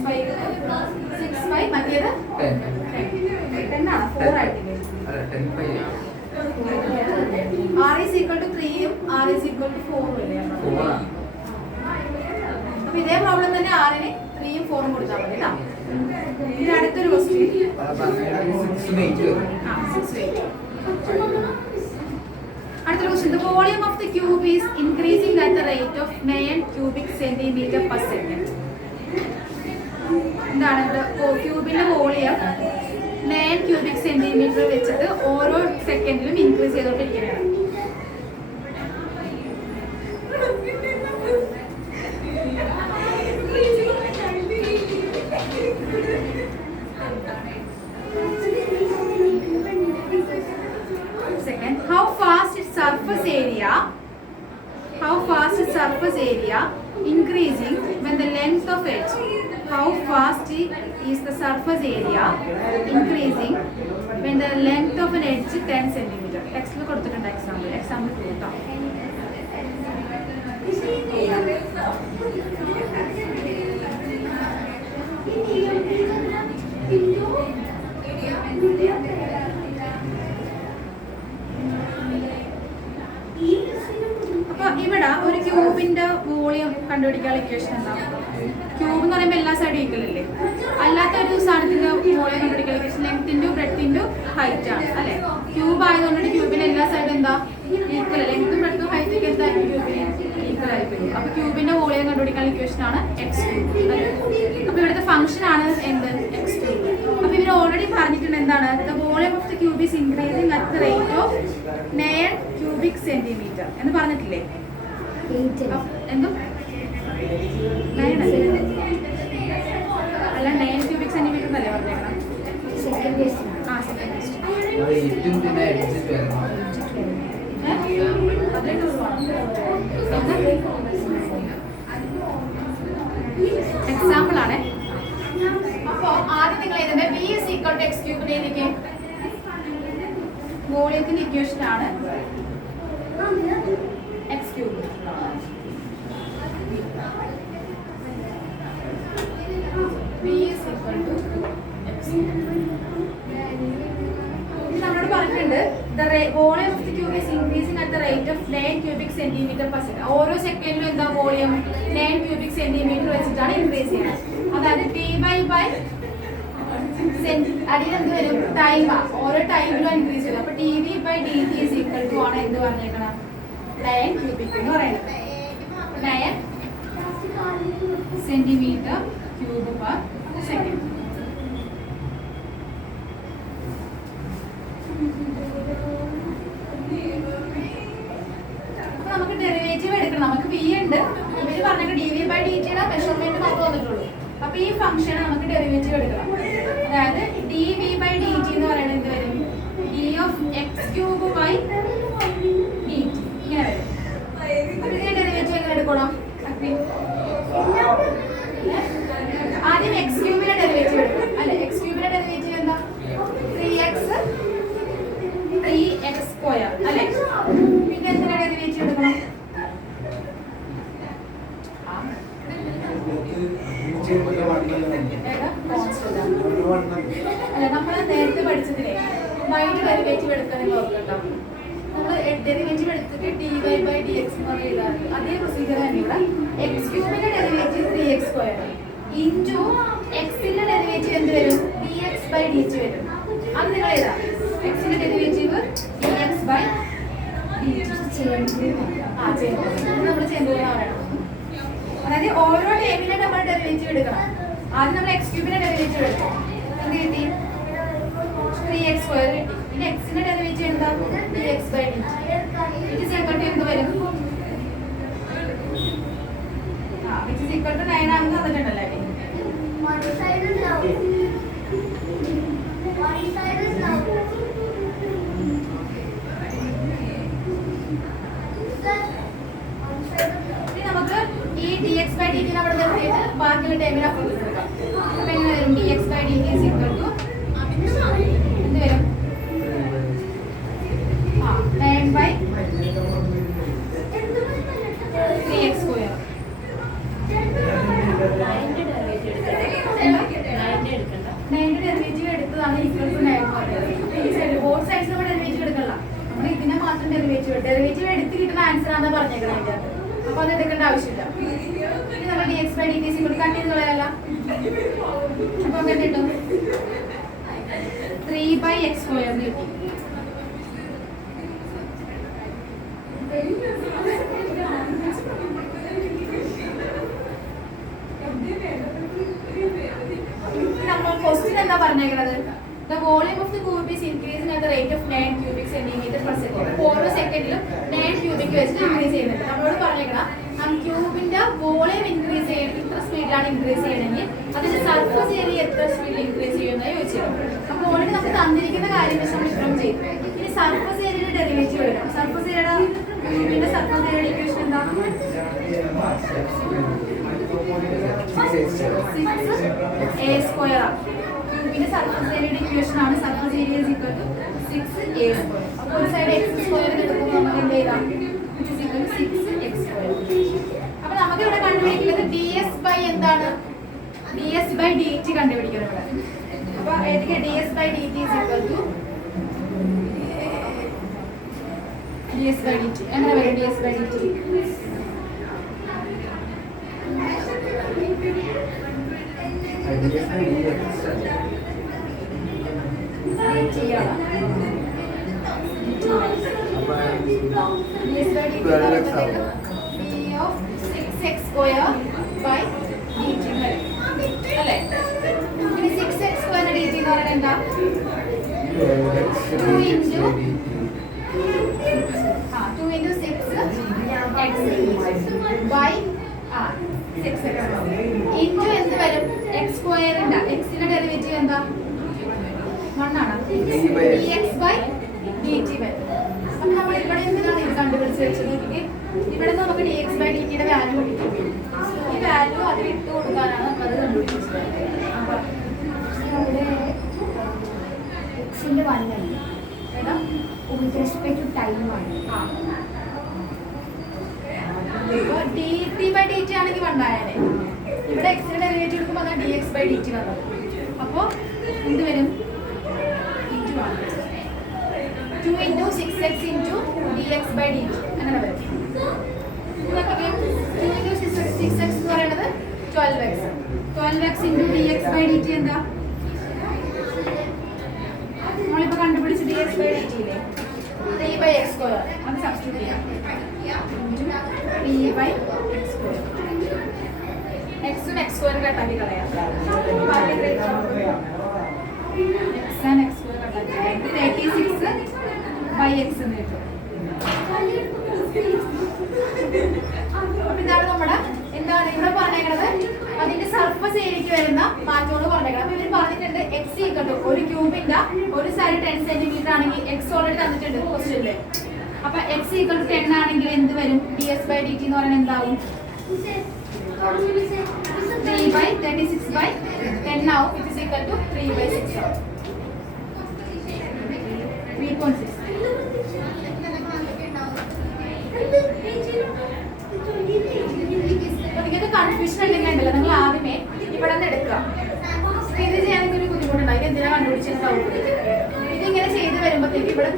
മറ്റേത് 10 ആണ്. 4 ആയിട്ടില്ലേ? R is equal to 3 ഉം R is equal to 4 അല്ലേ? അപ്പൊ ഇതേ പ്രോബ്ലം തന്നെ ആറിന് 3 ഉം 4 ഉം കൊടുത്താൽ മതി കേട്ടോ. ഇനി അടുത്തൊരു ക്വസ്റ്റ്യൻ അടുത്തൊരു question. The volume of the cube is increasing at the rate of 9 cubic centimeter per second. എന്താണ് ക്യൂബിന്റെ വോളിയം 9 ക്യൂബിക് സെന്റിമീറ്റർ വെച്ചിട്ട് ഓരോ സെക്കൻഡിലും increase ചെയ്തോണ്ടിരിക്കുകയാണ്. Second, how fast its surface area increasing when the length of it. How fast is the surface area increasing when the length of an edge 10 centimeter. Textൽ കൊടുത്തിട്ടുണ്ട് example 2 ട്ടോ. അപ്പൊ ഇവിടെ ഒരു ക്യൂബിന്റെ volume കണ്ടുപിടിക്കാനുള്ള equation എന്താ? Cube എന്ന് പറയുമ്പോൾ എല്ലാ സൈഡും ഈക്വൽ അല്ലേ? അല്ലാത്ത ഒരു സാധനത്തിന്റെ വോളിയം കണ്ടുപിടിക്കാനുള്ള equation length into breadth into height ആണ് അല്ലെ? ക്യൂബ് ആയതുകൊണ്ട് ക്യൂബിന്റെ എല്ലാ സൈഡും എന്താ ഈക്വൽ? ലെങ്ത്തും ബ്രെഡ്ത്തും ഹൈറ്റും ഒക്കെ എന്തായിരിക്കും? ക്യൂബിന് ഈക്വൽ ആയിരിക്കും. അപ്പൊ ക്യൂബിന്റെ വോളിയം കണ്ടുപിടിക്കാനുള്ള ഇക്വേഷൻ ആണ് x ക്യൂബ്. അപ്പൊ ഇവിടുത്തെ ഫംഗ്ഷൻ ആണ് എന്ത്? x cube. അപ്പൊ ഇവർ ഓൾറെഡി പറഞ്ഞിട്ടുണ്ട് എന്താണ്? The volume of the cube is increasing at the rate of 9 cubic centimeter എന്ന് പറഞ്ഞിട്ടില്ലേ? എന്തും 9 അല്ല 9 ക്യൂബിക് സെന്റിമീറ്റർ എന്നല്ലേ പറഞ്ഞേക്കണം? Second question. എക്സാമ്പിൾ ആണ്. അപ്പോൾ ആദ്യം നിങ്ങൾ എഴുതേണ്ട b is equal to x ക്യൂബിന് എഴുതിക്കേ. വോളിയത്തിന്റെ ഇക്വേഷൻ ആണ് x cube. B is equal to x. നമ്മളോട് പറഞ്ഞിട്ടുണ്ട് volume of the cube is increasing at the rate of 9 cubic centimetre per second. ഓരോ സെക്കൻഡിലും എന്താ വോളിയം 9 ക്യൂബിക് സെന്റിമീറ്റർ വെച്ചിട്ടാണ് ഇൻക്രീസ് ചെയ്യുന്നത്. അതായത് dy ബൈ അതിൽ എന്ത് വരും? ടൈമാ. ഓരോ ടൈമിലും ഇൻക്രീസ് ചെയ്യും. അപ്പൊ dv by dt is equal to ആണ് എന്ത് പറഞ്ഞേക്കണം? 9 ക്യൂബിക് എന്ന് പറയുന്നത്. 9 സെന്റിമീറ്റർ ക്യൂബ് പെർ സെക്കൻഡ്. അപ്പൊ നമുക്ക് ഡെറിവേറ്റീവ് എടുക്കണം. നമുക്ക് v ഉണ്ട്. ഇവര് പറഞ്ഞ dv ബൈ dt യുടെ മെഷർമെന്റ് നമുക്ക് വന്നിട്ടുള്ളൂ. അപ്പൊ ഈ ഫംഗ്ഷൻ നമുക്ക് ഡെറിവേറ്റീവ് എടുക്കണം. അതായത് dv ബൈ dt എന്ന് പറയുന്നത് എന്ത് വരും? d of x cube by dt ഇങ്ങനെ വരും. അപ്പൊ ഇതിന്റെ ഡെറിവേറ്റീവ് എങ്ങനെ എടുക്കണം? ആദ്യം എക്സ് ക്യൂബിന്റെ ഡെറിവേറ്റീവ് എടുക്കണം അല്ലെ? എക്സ് ക്യൂബിന്റെ ഡെറിവേറ്റീവ് എന്താ? 3x സ്ക്വയർ അല്ലെ? പിന്നെ എന്തിന്റെ ഡെറിവേറ്റീവ് എടുക്കണം? അല്ല, നമ്മൾ നേരത്തെ പഠിച്ചതിലെ വൈഡ് ഡെറിവേറ്റീവ് എടുക്കാൻ ഓർക്കട്ടോ. നമ്മൾ ഡെറിവേറ്റീവ് എടുത്തിട്ട് dy ബൈ dx എന്ന് എഴുതാറ്. അതേ പ്രൊസീജിയർ തന്നെ ഇവിടെ. എക്സ് ക്യൂബിന്റെ ഡെറിവേറ്റീവ് 3x സ്ക്വയർ ഇൻറ്റു എക്സിന്റെ ഡെറിവേറ്റീവ് എന്ത് വരും? dx ബൈ dt വരും. അത് നിങ്ങൾ എഴുതാം. എക്സിന്റെ ഡെറിവേറ്റീവ് dx ബൈ dt നമ്മൾ ചെയ്യുന്നത് പറയണം. അതായത് ഓരോ ടൈമിനെ നമ്മൾ ഡെറിവേറ്റീവ് എടുക്കണം. ആദ്യം നമ്മൾ എക്സ് ക്യൂബിന്റെ ഡെറിവേറ്റീവ് എടുക്കണം. എന്ത് കിട്ടി? 3x സ്ക്വയർ കിട്ടി. പിന്നെ എക്സിന്റെ ഡെറിവേറ്റീവ് എന്താ? dx by dt. It is equal to എന്ത് വരും? ഇറ്റ് ഈസ് ഈക്വൽ ടു 9 ആണെന്ന് തന്നിട്ടുണ്ടല്ലേ? നമുക്ക് ഈ dx ബൈ dt അവിടെ നിർത്തിയിട്ട് ബാക്കിയുള്ള ടൈമിൽ അപ്പുറത്ത് കൊടുക്കാം. അപ്പൊ എങ്ങനെ വരും? dx by dt is equal to എന്ത് വരും? 9 ബൈ 3x സ്ക്വയർ. 9 ഡെറിവേറ്റീവ് എടുത്തതാണ് ഈക്വൽ ടു 9 പറഞ്ഞത്. ഈ സൈഡ് ബോത്ത് സൈഡ്സ് നമ്മൾ ഡെറിവേറ്റീവ് എടുക്കണ്ട. നമ്മൾ ഇതിനെ മാത്രം ഡെറിവേറ്റീവ് എടുത്ത് കിട്ടുന്ന ആൻസർ ആണെന്ന് പറഞ്ഞേക്കണം അതിൻ്റെ അകത്ത്. അപ്പൊ അത് എടുക്കേണ്ട ആവശ്യമില്ല. ഇനി നമ്മൾ dx by dt is equal to cut ചെയ്ത് കളയല്ല. അപ്പൊ അങ്ങനെ കിട്ടും 3 ബൈ x സ്ക്വയർ കിട്ടി. നമ്മൾ ക്വസ്റ്റ്യൻ എന്താ പറഞ്ഞേക്കുന്നത്? The volume of the cube is increasing at the rate of 9 cubic centimeter per second. ഓരോ സെക്കൻഡിലും 9 ക്യൂബിക് വെച്ചിട്ട് ഇൻക്രീസ് ചെയ്യുന്നുണ്ട്. നമ്മളോട് പറഞ്ഞേക്കണം ക്യൂബിന്റെ വോളിയം ഇൻക്രീസ് ചെയ്യണം. ഇത്ര സ്പീഡിലാണ് ഇൻക്രീസ് ചെയ്യണമെങ്കിൽ അതിന്റെ സർഫസ് ഏരിയ എത്ര സ്പീഡിൽ ഇൻക്രീസ് ചെയ്യുമെന്നാണ് ചോദിച്ചത്. അപ്പോൾ ഓൾറെഡി നമുക്ക് തന്നിരിക്കുന്ന കാര്യം വെച്ച് നമ്മൾ ഇത്രയും ചെയ്യും. ഇനി സർഫസ് ഏരിയയുടെ ഡെറിവേറ്റീവ് എടുക്കണം. സർഫസ് ഏരിയയുടെ ക്യൂബിന്റെ സർഫസ് ഏരിയയുടെ ഇക്വേഷൻ എന്താ? 6a സ്ക്വയർ ആണ്. ക്യൂബിന്റെ സർഫസ് ഏരിയയുടെ ഇക്വേഷൻ ആണ് surface area is equal to 6a square. അപ്പോൾ ഒരു സൈഡ് x സ്ക്വയർ എടുക്കുമ്പോൾ നമുക്ക് എന്ത് ചെയ്താം? It is equal to 6x square. അപ്പോൾ നമുക്ക് ഇവിടെ കണ്ടുപിടിക്കുന്നത് ds ബൈ എന്താണ്? ds ബൈ dt കണ്ടുപിടിക്കണം ഇവിടെ. അപ്പോൾ ഏതൊക്കെ ds by dt is equal to ds by dt. എങ്ങനെ വരും ds by dt? x square by dt വരും അല്ലേ? ഇനി 6x സ്ക്വയർ dt എന്ന് പറയുന്നത് എന്താ? 2 into 6x by 6x into എന്ത് വരും? x സ്ക്വയർ ഉണ്ട്. എക്സിന്റെ ഡെറിവേറ്റീവ് എന്താ? 1 ആണ്. dx by dt വരും. അപ്പോൾ നമ്മൾ ഇവിടെ എന്തിനാണ് ഇത് കണ്ടുപിടിക്കുന്നത്? ഡിയുടെ വാല്യൂ കിട്ടും. ഈ വാല്യൂ അതിൽ ഇട്ട് കൊടുക്കാനാണ് നമ്മളത് കണ്ടുപിടിച്ചത്. അവിടെ എക്സിൻ്റെ 1 അല്ല ഏതാ? വിത്ത് റെസ്പെക്ട് ടു ടൈമാണ്. dt/dt ആണെങ്കിൽ 1 ആയാലേ ഇവിടെ എക്സിന്റെ ഡെറിവേറ്റീവ് എടുക്കുമ്പോൾ അതാണ് dx/dt വന്നത്. അപ്പോൾ എന്ത് വരും? 2 into 6x into dx/dt അങ്ങനെ വരും. 2 into 6x എന്ന് പറയുന്നത് 12x. 12x into dx/dt എന്താ? നമ്മളിപ്പോൾ കണ്ടുപിടിച്ച് dx/dt ഇല്ലേ 3/x². അത് സബ്സ്റ്റിറ്റ്യൂട്ട് ചെയ്യാം. 3/x². എക്സും x² കട്ടാക്കി കളയാം. x and x² കട്ടാക്കി കളയാം. 36/x എന്ന് കിട്ടും. അപ്പോൾ ഇതാണ് നമ്മുടെ എന്താണ് ഇവിടെ പറഞ്ഞേക്കുന്നത്, അതിന്റെ സർഫസ് ഏരിയക്ക് വരുന്ന മാറ്റോട് പറഞ്ഞേക്കണം. അപ്പോൾ ഇവർ പറഞ്ഞിട്ടുണ്ട് x = ഒരു ക്യൂബിന്റെ ഒരു സൈഡ് 10 സെന്റിമീറ്റർ ആണെങ്കിൽ x ഓൾറെഡി തന്നിട്ടുണ്ട് ക്വസ്റ്റ്യനിൽ. അപ്പോൾ x = 10 ആണെങ്കിൽ എന്ത് വരും? dx/dt എന്ന് പറയുന്നത് എന്താവും? 3/36/10 ആവും. It is equal to 3/6 ആവും. 3.6. നിങ്ങൾക്ക് കൺഫ്യൂഷൻ ഉണ്ടെങ്കിൽ ഉണ്ടല്ലോ, നിങ്ങൾ ആദ്യമേ ഇവിടെ നിന്ന് എടുക്കുക. ഇത് ചെയ്യാൻ ഒരു ബുദ്ധിമുട്ടുണ്ടാവും. ഇത് എന്തിനാ കണ്ടുപിടിച്ചിട്ടുണ്ടാവും? ഇതിങ്ങനെ ചെയ്ത് വരുമ്പോഴത്തേക്ക് ഇവിടെ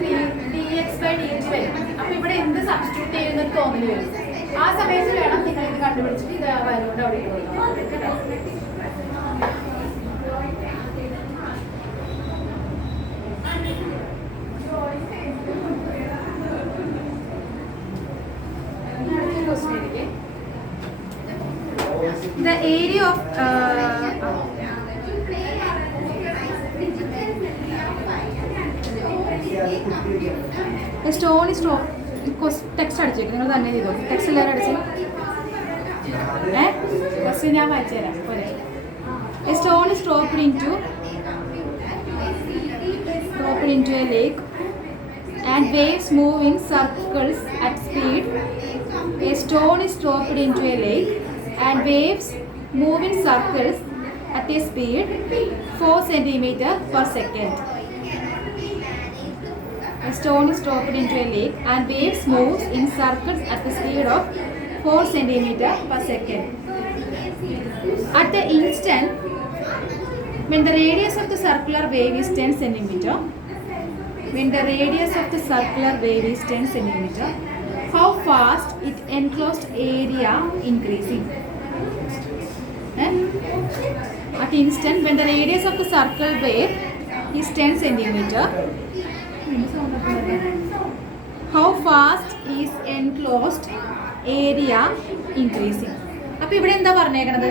dx/dt വരും. അപ്പൊ ഇവിടെ എന്ത് സബ്സ്റ്റിറ്റ്യൂട്ട് ചെയ്യുന്നൊരു തോന്നൽ വരും. ആ സമയത്ത് വേണം നിങ്ങൾ ഇത് കണ്ടുപിടിച്ചിട്ട് ഇത് വരോണ്ട് അവിടെ കൊടുക്കാം. The area of a stone is text അടിച്ചേക്കും. നിങ്ങൾ തന്നെ ചെയ്തോ. ടെക്സ്റ്റ് എല്ലാവരും അടിച്ചു. ഫസ്റ്റ് ഞാൻ വായിച്ചു തരാം. A stone is dropped into a lake and waves move in circles at speed. A stone is dropped into a lake and waves move in circles at a speed 4 cm per second. A stone is dropped into a lake and waves moves in circles at the speed of 4 cm per second. At the instant when the radius of the circular wave is 10 cm, how fast it enclosed area increasing? At instant when the radius of the circle wave is 10 cm, how fast is enclosed area increasing? അപ്പോൾ ഇവിടെ എന്താ പറഞ്ഞേക്കണത്?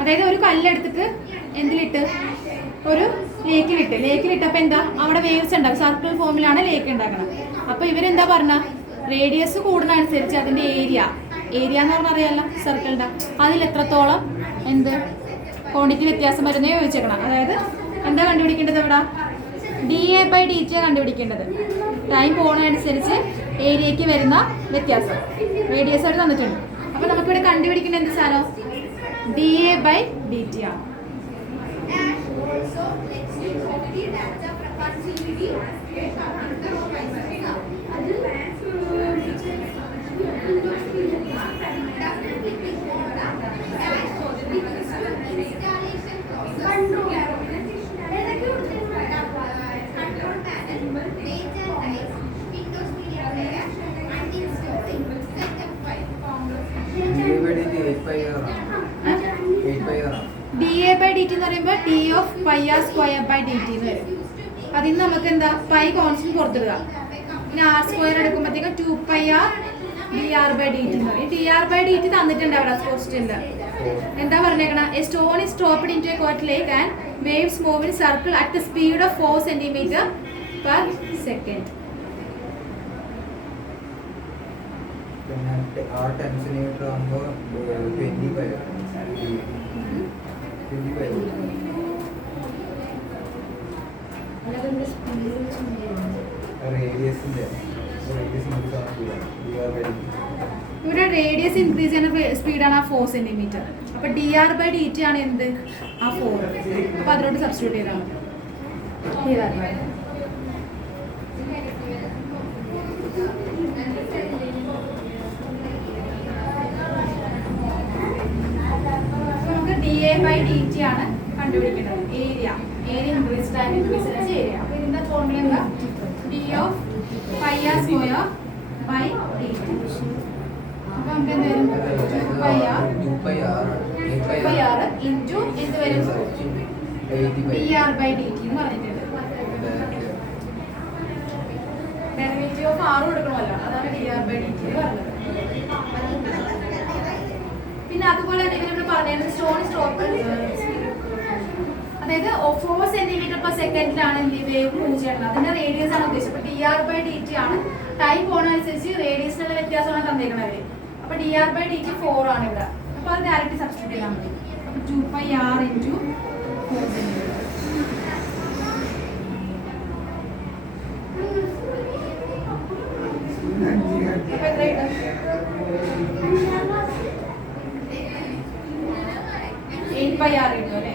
അതായത് ഒരു കല്ലെടുത്തിട്ട് എന്തിലിട്ട്? ഒരു ലേക്കിലിട്ടപ്പോൾ എന്താ അവിടെ waves ഉണ്ടാകും. Circle ഫോമിലാണ് ലേക്ക് ഉണ്ടാക്കുന്നത്. അപ്പോൾ ഇവരെന്താ പറഞ്ഞ? റേഡിയസ് കൂടുന്ന അനുസരിച്ച് അതിൻ്റെ ഏരിയ എന്ന് പറഞ്ഞാൽ അറിയാമല്ലോ സർക്കിളിൻ്റെ, അതിൽ എത്രത്തോളം എന്ത് ക്വാണ്ടിറ്റി വ്യത്യാസം വരുന്നേ ചോദിച്ചേക്കണം. അതായത് എന്താ കണ്ടുപിടിക്കേണ്ടത്? ഇവിടെ dA/dt കണ്ടുപിടിക്കേണ്ടത്. ടൈം പോകുന്നതനുസരിച്ച് ഏരിയയ്ക്ക് വരുന്ന വ്യത്യാസം റേഡിയസ് ആയിട്ട് തന്നിട്ടുണ്ട്. അപ്പോൾ നമുക്കിവിടെ കണ്ടുപിടിക്കേണ്ട എന്ത് സാധനം? dA/dt ആണ്. dA/dt എന്ന് പറയുമ്പോൾ d/πr² എന്ന് വരും. അതിന് നമുക്ക് എന്താ പൈ കോൺസ്റ്റന്റ് പുറത്തിടുക. പിന്നെ r² എടുക്കുമ്പോഴത്തേക്കും 2πr dr/dt എന്ന് പറയും. dr/dt തന്നിട്ടുണ്ട് അവിടെ ക്വസ്റ്റ്യനിൽ. എന്താ പറഞ്ഞേക്കണം? A stone is dropped into a quiet lake and waves move in circle at the speed of 4 cm per second. ആ 10 സെന്റിമീറ്റർ ആകുമ്പോൾ 25. അല്ലാതെ സ്പീഡ് റേഡിയസിന്റെ ഇവിടെ റേഡിയസ് ഇൻക്രീസ് ചെയ്യുന്ന സ്പീഡാണ് ആ 4 സെന്റിമീറ്റർ. അപ്പൊ dr/dt ആണ് എന്ത് ആ 4. അപ്പൊ അതിലോട്ട് സബ്സ്റ്റിറ്റ്യൂട്ട് ചെയ്താൽ മതി. നമുക്ക് dA/dt ആണ് കണ്ടുപിടിക്കേണ്ടത്. Area increase time increase area. അപ്പൊ ഇതിന്റെ ഫോർമുല എന്താ? d of pi r square by dt. അപ്പൊ നമുക്ക് എന്ത് വരും? 2 pi r into എന്ത് വരും? dr/dt എന്ന് പറഞ്ഞിട്ടുണ്ട്. ഡെറിവേറ്റീവ് ഓഫ് r കൊടുക്കണമല്ലോ, അതാണ് dr/dt പറഞ്ഞത്. പിന്നെ അതുപോലെ തന്നെ ഇവർ പറഞ്ഞത് സ്റ്റോക്ക് അതായത് 4 സെന്റിമീറ്റർ പെർ സെക്കൻഡിലാണ് എന്ത് വേവ് മൂവ് ചെയ്യണം. അതിന്റെ റേഡിയസ് ആണ് ഉദ്ദേശിച്ചത്. അപ്പൊ dr/dt ആണ്. ടൈം പോണനുസരിച്ച് റേഡിയസിനുള്ള വ്യത്യാസമാണ് തന്നേക്കണത്. അപ്പൊ dr/dt 4 ആണ് ഇവിടെ. അപ്പൊ അത് ഡയറക്റ്റ് സബ്സ്റ്റിറ്റ്യൂട്ട് ചെയ്യാൻ മതി. അപ്പൊ 2 pi r into 4 സെന്റിമീറ്റർ. അപ്പൊ എത്ര കിട്ടും? 8 pi r കിട്ടും അല്ലേ?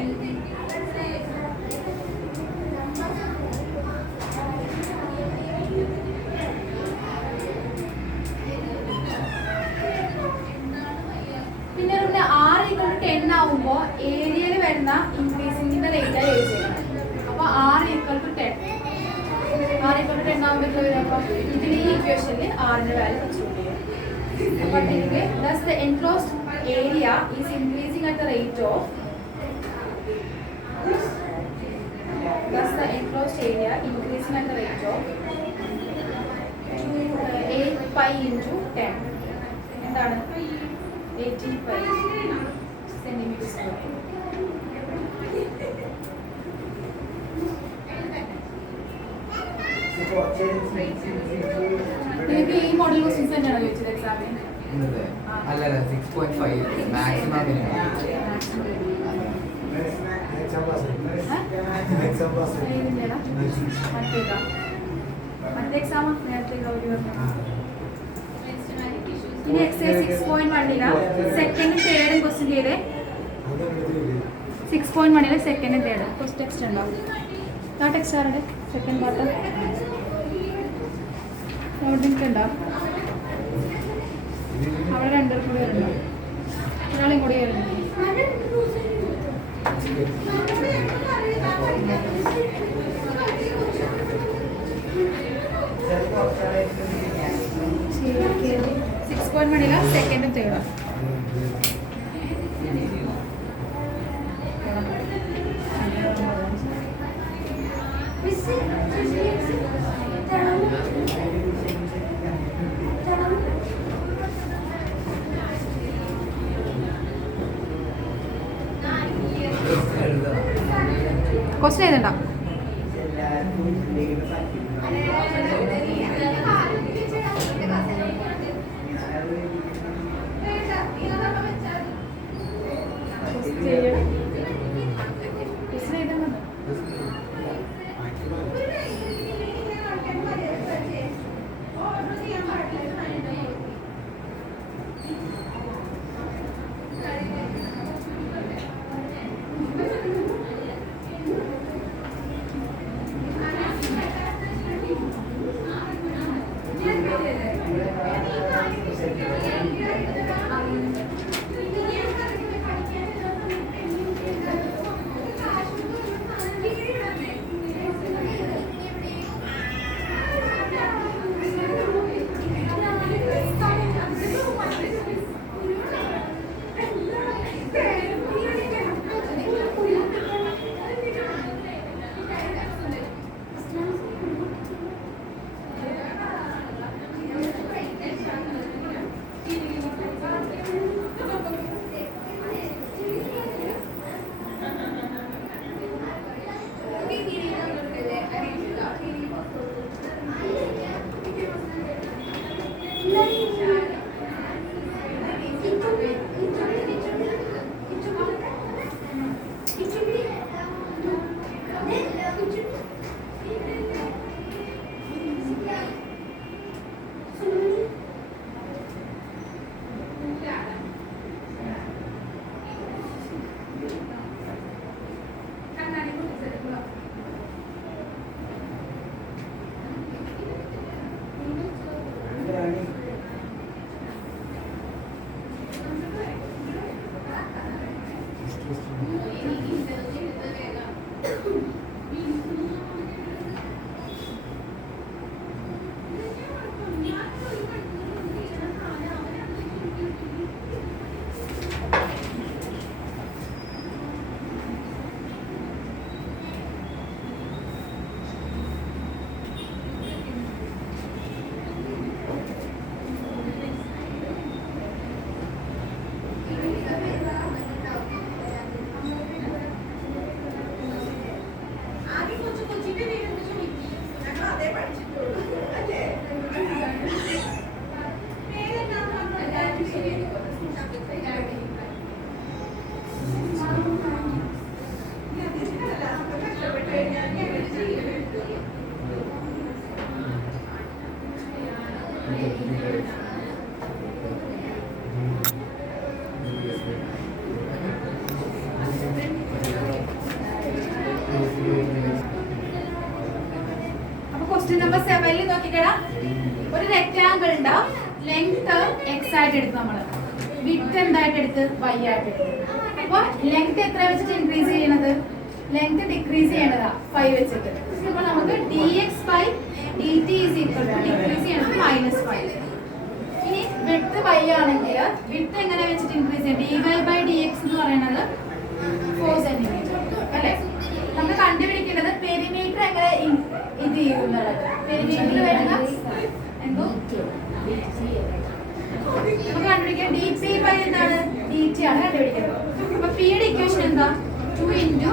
പിന്നെ r = 10 ആവുമ്പോൾ ഏരിയയിൽ വരുന്ന ഇൻക്രീസിങ്ങിന്റെ റേറ്റ് ആയി എഴുതിയത്. അപ്പൊ r = 10 ആവുമ്പോൾ ഇതിൽ ഈ ഇക്വേഷനിൽ r-ന്റെ വാല്യൂ സബ്സ്റ്റിറ്റ്യൂട്ട് ചെയ്യാം. അപ്പോൾ ഇതിന്റെ thus the enclosed area is increasing at the rate of 8 pi into 10. എന്താണ്? 80 pi സെന്റിമീറ്റർ സ്ക്വയർ. നിങ്ങൾക്ക് ഈ മോഡൽ ക്വസ്റ്റ്യൻസ് തന്നെയാണോ ചോദിച്ചത് എക്സാമിന്? അല്ല 6.5 മാക്സിമം മറ്റേ എക്സാം നേരത്തെ ഇനി എക്സൈസ് 6.1 സെക്കൻഡും തേർഡും ക്വസ്റ്റ്യൻ ചെയ്തേ. 6.1 സെക്കൻഡും തേർഡും ക്വസ്റ്റ് ടെക്സ്റ്റ് ഉണ്ടോ? ആ ടെക്സ്റ്റ് ആരുടെ സെക്കൻഡ് പാർട്ട് ഉണ്ടോ? അവിടെ രണ്ടുപേർക്കും കൂടി വരുന്നുണ്ടോ? ഒരാളും കൂടി വരുന്നുണ്ട്. സെക്കൻഡും തേർഡും ക്വസ്റ്റ്യൻ എഴുതണ്ട. അപ്പൊ ക്വസ്റ്റ്യൻ നമ്പർ 7 നോക്കിക്കടാ. ഒരു റെക്ടാങ്കിൾ ഉണ്ടാവും. ലെങ്ത് x ആയിട്ട് എടുത്തു നമ്മള്. വിഡ്ത് എന്തായിട്ട് എടുത്ത് y ആയിട്ട് എടുത്ത്. അപ്പൊ ലെങ്ത് എത്ര വെച്ചിട്ട് ഇൻക്രീസ് ചെയ്യണത്? ലെങ്ത് ഡിക്രീസ് ചെയ്യണതാ 5 വെച്ചിട്ട്. അപ്പൊ നമുക്ക് dx by dt is equal to decrease ചെയ്യണത് -5. ഇനി വിഡ്ത് y ആണെങ്കിൽ വിഡ്ത് എങ്ങനെ വെച്ചിട്ട് ഇൻക്രീസ് ചെയ്യാം? dy by dx എന്ന് പറയുന്നത് 4 cm അല്ലേ? നമ്മൾ കണ്ടുപിടിക്കേണ്ടത് പെരിമീറ്റർ എങ്ങനെ ഇത് ചെയ്യുന്നത്. പെരിമീറ്റർ വരുന്ന എന്തോ നമുക്ക് കണ്ടുപിടിക്കാം. dp by എന്താണ്? dt ആണ് കണ്ടുപിടിക്കുന്നത്. അപ്പൊ p യുടെ ഇക്വേഷൻ എന്താ? 2 into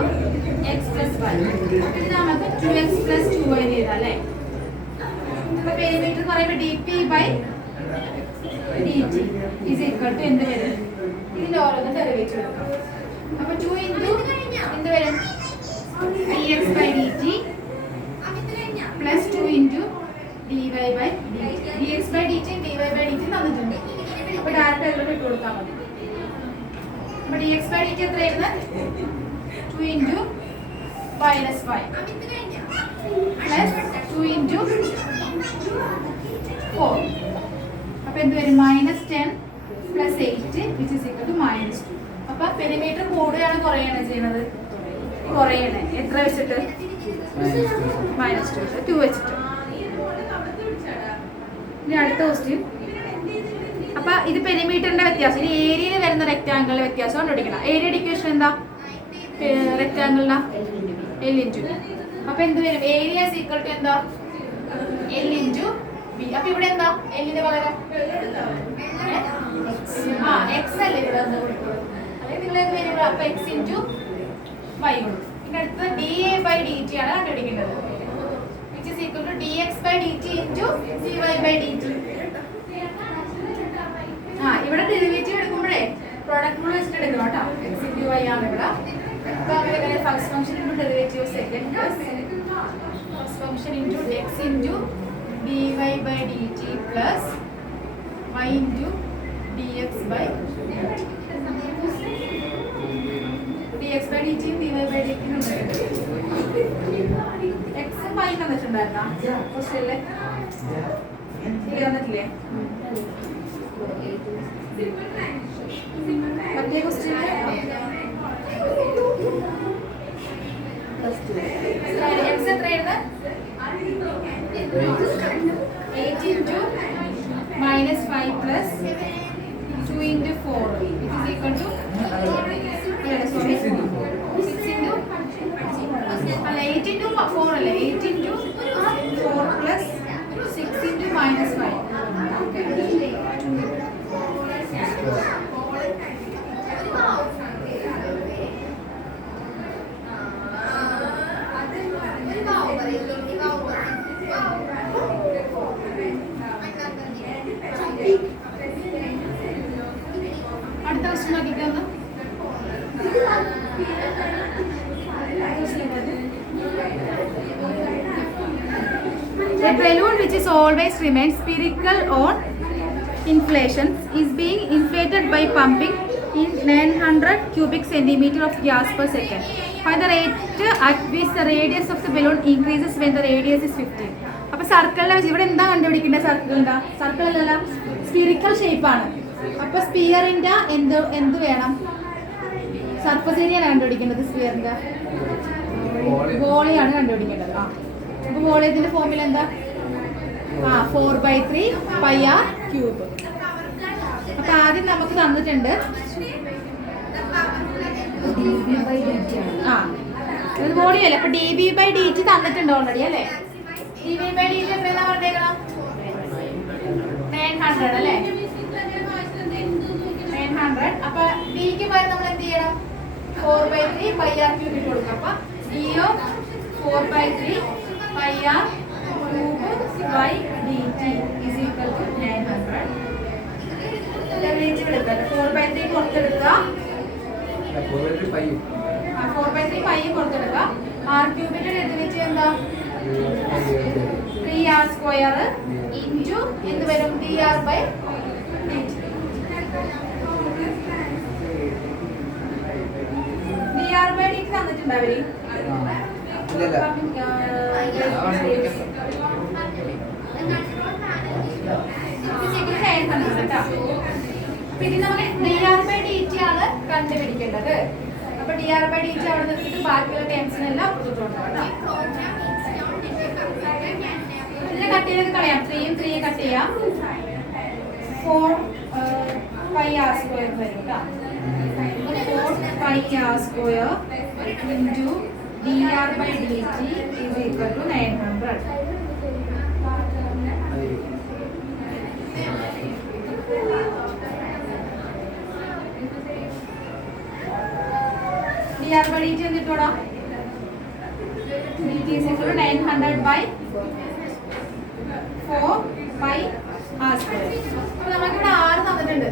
x plus y. ഇത് നമുക്ക് 2x plus 2y ചെയ്താ അല്ലേ? അപ്പൊ പെരിമീറ്റർ എന്ന് പറയുമ്പോൾ dp by dt is equal to എന്ത് വരും? ഇതിന്റെ ഓരോന്നും ഡെറിവേറ്റീവ് എടുക്കാം. അപ്പൊ 2 into എന്ത് വരും? dx by dt plus 2 into dy by dt. dx by dt dy by dt തന്നിട്ടുണ്ട്. അപ്പൊ ഡയറക്റ്റ് അതിലോട്ട് ഇട്ട് കൊടുത്താൽ മതി. അപ്പൊ dx by dt എത്രയായിരുന്നു? 2 into -5 plus 2 into 4. അപ്പൊ എന്ത് വരും? -10 plus 8 which is equal to -2. അപ്പൊ പെരിമീറ്റർ കൂടുകയാണ് കുറയാണ് ചെയ്യുന്നത്? കുറയണേ. എത്ര വെച്ചിട്ട്? -2 വെച്ചിട്ട്. ഇനി അടുത്ത ക്വസ്റ്റ്യൻ. അപ്പൊ ഇത് പെരിമീറ്ററിന്റെ വ്യത്യാസം. ഇനി ഏരിയയിൽ വരുന്ന റെക്ടാങ്കിളിന്റെ വ്യത്യാസം കണ്ടുപിടിക്കണം. ഏരിയയുടെ ഇക്വേഷൻ എന്താ? റെക്ടാങ്കിളിന്റെ L into B. അപ്പൊ എന്ത് വരും? ഏരിയ is equal to എന്താ? L into B. അപ്പൊ ഇവിടെ എന്താ? L ന്റെ പകരം x അല്ലേ ഇവിടെ എന്താ കൊടുക്കുന്നത്? അല്ലെങ്കിൽ നിങ്ങൾ എന്ത് വരും? അപ്പൊ x into y കൊടുക്കും. ഇനി അടുത്തത് dA by dt ആണ് കണ്ടുപിടിക്കേണ്ടത്. which is equal to dx by dt into dy by dt. ഇവിടെ ഡെറിവേറ്റീവ് എടുക്കുമ്പോഴേ പ്രോഡക്റ്റ് റൂൾ വെച്ചിട്ട് എടുക്കണം കേട്ടോ. x into y ആണ് ഇവിടെ. അപ്പൊ അങ്ങനെ first function into derivative second plus first function into x into dy by dt plus y into dx by dx by dt dy by dt x y തന്നിട്ടുണ്ടായിരുന്നാ ക്വസ്റ്റ്യനില്? തന്നിട്ടില്ലേ? മറ്റേ ക്വസ്റ്റ്യനില് x എത്രയായിരുന്നു? 8 into -5 plus 2 into 4 which is equal to 6 into അല്ല 8 into 4 അല്ല 8 into 4 plus 6 into -5. അടുത്ത question നോക്കിക്കോന്ന്. A balloon which is always remains spherical on inflation is being inflated by pumping in 900 cubic centimeter of gas per second. Find the rate at which the radius of the balloon increases when the radius is 15. അപ്പോൾ സർക്കിളിനെ വെച്ച് ഇവിടെ എന്താ കണ്ടുപിടിക്കേണ്ടത്? സർക്കിളിൻ്റെ circle അല്ലല്ല, spherical ഷേപ്പാണ്. അപ്പോൾ സ്പിയറിൻ്റെ എന്ത് വേണം? സർഫസ് ഏരിയയാണ് കണ്ടുപിടിക്കേണ്ടത്. സ്പിയറിൻ്റെ വോളിയാണ് കണ്ടുപിടിക്കേണ്ടത്. അപ്പോൾ വോളിയത്തിൻ്റെ ഫോർമുല എന്താ? 4/3 πr ക്യൂബ്. അപ്പോൾ ആദ്യം നമുക്ക് തന്നിട്ടുണ്ട് ഇത് വോളിയം അല്ലേ? അപ്പോൾ dv by dt തന്നിട്ടുണ്ട് ഓൾറെഡി അല്ലേ? dv by dt എത്രയാ പറഞ്ഞേക്കണം? 900 അല്ലേ? 900. അപ്പോൾ d ക്ക് പകരം നമ്മൾ എന്ത് ചെയ്യണം? 4/3 πr ക്യൂബ് ഇട്ട് കൊടുക്കാം. അപ്പോൾ d of 4/3 πr cube by dt is equal to 900. Derivative എടുക്കുക. 4/3 പുറത്തെടുക്കുക. 4/3 പൈ പുറത്തെടുക്കുക. r ക്യൂബിന്റെ ഡെറിവേറ്റീവ് എന്താ? 3 3r സ്ക്വയർ ഇൻറ്റു എന്ത് വരും dr by dt. dr by dt തന്നിട്ടുണ്ട് അവര്. പിന്നെ നമുക്ക് dr ബൈ dt ആണ് കണ്ടുപിടിക്കേണ്ടത്. അപ്പൊ dr ബൈ dt അവിടെ നിർത്തിയിട്ട് ബാക്കിയുള്ള ടേംസിനെല്ലാം കൊടുത്തിട്ടുണ്ട് കേട്ടോ. ഇതിനെ കട്ട് ചെയ്തൊക്കെ കളയാം. 3 കട്ട് ചെയ്യാം. 4 pi r സ്ക്വയർ വരും കേട്ടോ. 4 pi r square into dr by dt is equal to 900. dr by dt എന്നിട്ടോടാ dt is equal to 900 by 4 pi r square. അപ്പോൾ നമുക്ക് ഇവിടെ r തന്നിട്ടുണ്ട്.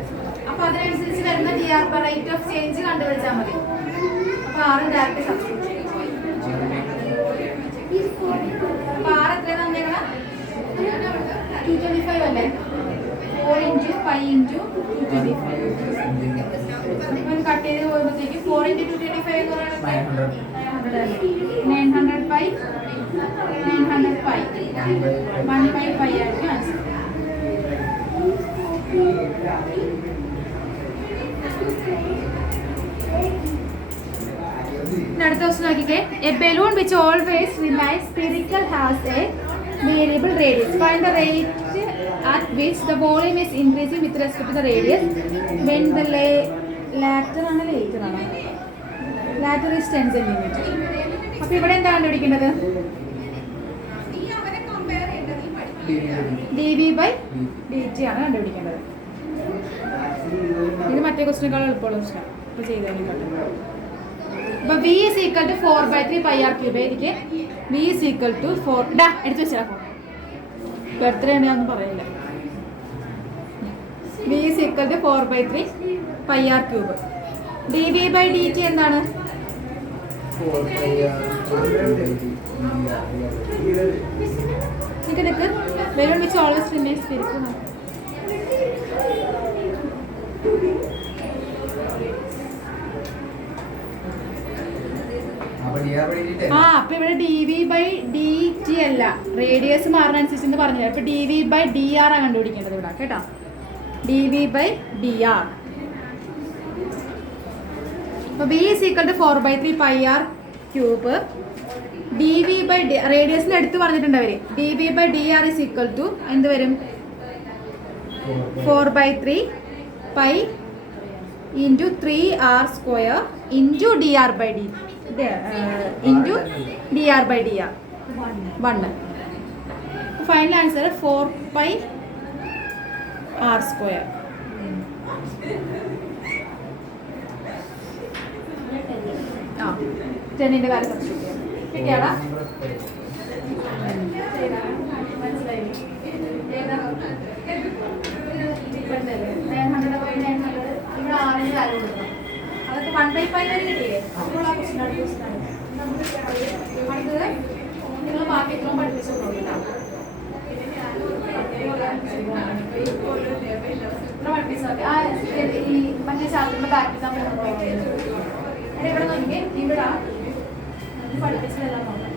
അപ്പോൾ അതിനനുസരിച്ച് വരുന്ന dr by rate of change കണ്ടുപിടിച്ചാൽ മതി. അപ്പോൾ r ഡയറക്റ്റ് സബ്സ്റ്റിറ്റ്യൂട്ട് ചെയ്യും. അപ്പോൾ r എത്ര തന്നേക്കണം? 225 അല്ലേ? 4 into pi into 225. അപ്പോൾ കട്ട് ചെയ്ത് പോകുമ്പോഴത്തേക്ക് 4 into 225 എന്ന് പറയുന്നത് 900 pi 1 by pi ആയിരിക്കും ആൻസർ. അടുത്ത ക്വസ്റ്റ്യൻ നോക്കിക്കേ. A balloon which always remains spherical has A variable radius. Find the rate at which the volume is increasing with respect to the radius when the latter ആണ് later ആണ് latter is 10 cm. അപ്പോൾ ഇവിടെ എന്താ കണ്ടുപിടിക്കേണ്ടത്? dv by dt ആണ് കണ്ടുപിടിക്കേണ്ടത്. ഇത് മറ്റേ ക്വസ്റ്റ്യനേക്കാൾ എളുപ്പമുള്ള ക്വസ്റ്റ്യൻ. അപ്പോൾ ചെയ്താൽ അപ്പോൾ v is equal to 4/3 pi r cube. എനിക്ക് v is equal to 4 എടുത്ത് വെച്ചാൽ എത്രയാണ് ഞാൻ പറയില്ല. v is equal to 4/3 pi r cube. dv by dt എന്താണ്? നിനക്ക് ബലൂൺ വെച്ച് ഓൾവേസ് റിമൈൻസ് സ്ഫെറിക്കൽ. അപ്പൊ ഇവിടെ dv by dt അല്ല, റേഡിയസ് മാറുന്നതനുസരിച്ച് പറഞ്ഞത്. അപ്പൊ dv by dr ആണ് കണ്ടുപിടിക്കേണ്ടത് ഇവിടെ കേട്ടോ. dv by dr. അപ്പൊ v is equal to 4/3 pi r cube. dv by റേഡിയസിന് എടുത്ത് പറഞ്ഞിട്ടുണ്ട് അവര്. dv by dr is equal to എന്ത് വരും? 4/3 pi into 3r square into dr by dt. into dr by dr 1. Final answer 4 pi r square. ആ 10ന്റെ value substitute ചെയ്യാം. കിട്ടിയാടാ? മനസ്സിലായി? ഏതാ 900 by 900 ഇവിടെ ആറിന് വാല്യൂ കൊടുക്കണം. അതൊക്കെ 1/5 വരെ കിട്ടിയില്ലേ? അപ്പോൾ ആ ക്വസ്റ്റ്യൻ അടുത്തത് നിങ്ങൾ ബാക്കി ഇത്രയും പഠിപ്പിച്ചു നോക്കിട്ടാ. ഈ മറ്റേ ചാപ്റ്ററിന്റെ ബാക്കി നമ്മൾ ഇവിടെ നോക്കിക്കേ. ഇവിടെ പഠിപ്പിച്ചതെല്ലാം നോക്കാം.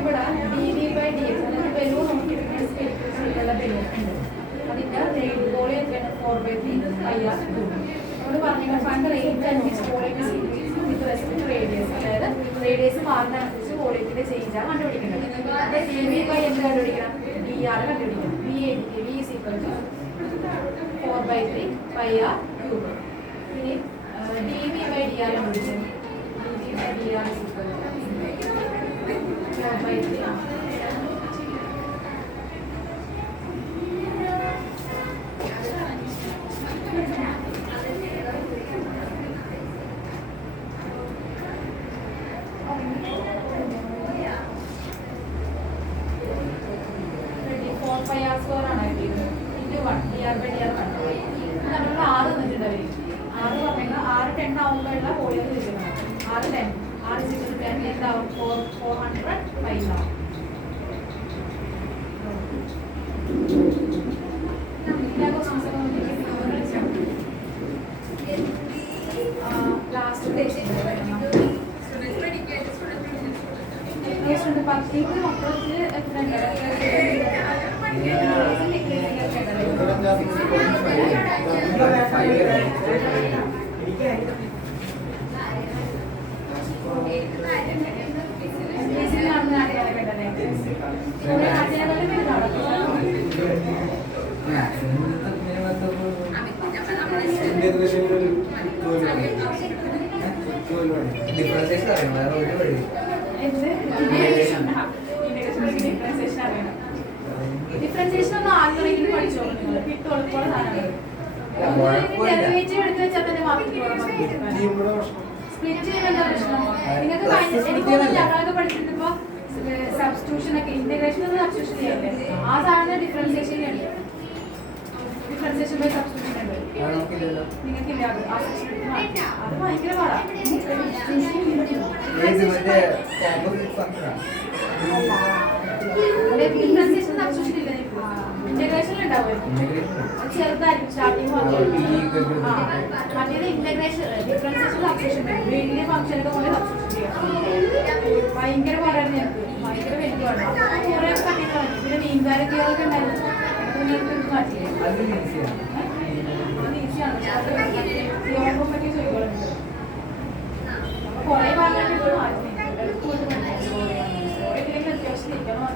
ഇവിടെ dv by dx ബലൂൺ നോക്കിയിട്ടുള്ള ബലൂൺ ഉണ്ട്. അതിന്റെ വോളിയം 4/3 pi r cube. നമ്മൾ പറഞ്ഞ ഫണ്ട് റേറ്റ് അനുസരിച്ച് വോളിയം വിത്ത് റെസ്പെക്ട് റേഡിയസ്, അതായത് റേഡിയസ് മാറുന്നതനുസരിച്ച് വോളിയത്തിന്റെ ചേഞ്ച് ആണ് കണ്ടുപിടിക്കുന്നത്. dv by എന്ത് കണ്ടുപിടിക്കണം? dr കണ്ടുപിടിക്കണം. v is equal to 4/3 pi r cube. ഇനി dv by dr കണ്ടുപിടിക്കണം. dv by dr is equal to 4/3 400 pi. Last പത്തിക്ക് മൊത്തത്തിൽ എത്ര ഡിഫറൻസേഷൻ അറിയാം വേറെ ഒരു വഴി ഡിഫറൻസിയേഷൻ ഒന്ന് ആർക്കെങ്കിലും പഠിച്ചോ കിട്ടുള്ള ഡെറിവേറ്റീവ് എടുത്ത് വെച്ചാൽ തന്നെ സ്പ്ലിറ്റ് ചെയ്യുന്ന പ്രശ്നം നിങ്ങൾക്ക് എനിക്ക് ഞങ്ങളൊക്കെ പഠിച്ചിട്ടിപ്പോ സബ്സ്റ്റിറ്റ്യൂഷൻ ഒക്കെ ഇന്റഗ്രേഷൻ ഒന്ന് സബ്സ്റ്റിറ്റ്യൂഷൻ ചെയ്യല്ലേ ആ സാധനം ഡിഫറൻസിയേഷൻ ഉണ്ട് ഡിഫറൻസിയേഷൻ ബൈ സബ്സ്റ്റിറ്റ്യൂഷൻ ഉണ്ട് നിങ്ങൾക്കില്ല അത് ഭയങ്കര പാടാണ് ഡിഫറൻസിയേഷൻ സബ്സ്റ്റിറ്റ്യൂഷൻ ഇല്ല ഇന്റഗ്രേഷൻ ഉണ്ടാവുമായിരുന്നു ചെറുതായിരിക്കും സ്റ്റാർട്ടിങ് മറ്റേത് ഇന്റഗ്രേഷൻ ഡിഫറൻസിയേഷൻ സബ്സ്റ്റിറ്റ്യൂഷൻ വലിയ ഫംഗ്ഷനൊക്കെ കൊണ്ട് സബ്സ്റ്റിറ്റ്യൂഷൻ ചെയ്യാം ഭയങ്കര പാടായിരുന്നു ഞങ്ങൾക്ക് ഭയങ്കര വലിയ പാടാണ് കുറെ കട്ടികളാണ് പിന്നെ മീൻകാരൊക്കെ ഉണ്ടായിരുന്നു നിങ്ങൾക്ക് മാറ്റില്ലേ അത് ഈസിയാണ് യോഗം പറ്റിയ ചോദിക്കുന്നുണ്ട് കുറെ ഭാഗമായിട്ട് മാറ്റി അത്യാവശ്യം നിൽക്കണം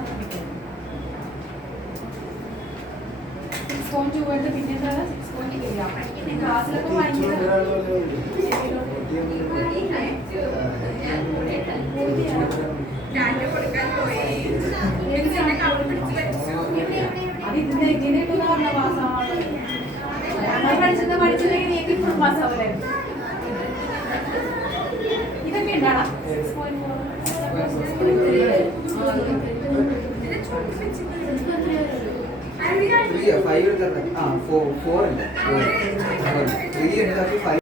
6.2 എടുത്ത് പിന്നെ എന്താണ് 6.3 ക്ലാസ്സിലൊക്കെ ഭയങ്കര അത് ഇതിനെ കിട്ടുന്ന പറഞ്ഞ പാസ്സാവാണ് പഠിച്ചില്ലെങ്കിൽ നീക്ക് ഇപ്പോഴും പാസ്സാവില്ലായിരുന്നു ഇതൊക്കെ ഉണ്ടാടാ 5 എടുത്തത് 4 ഉണ്ട് 3 എടുത്തത് 5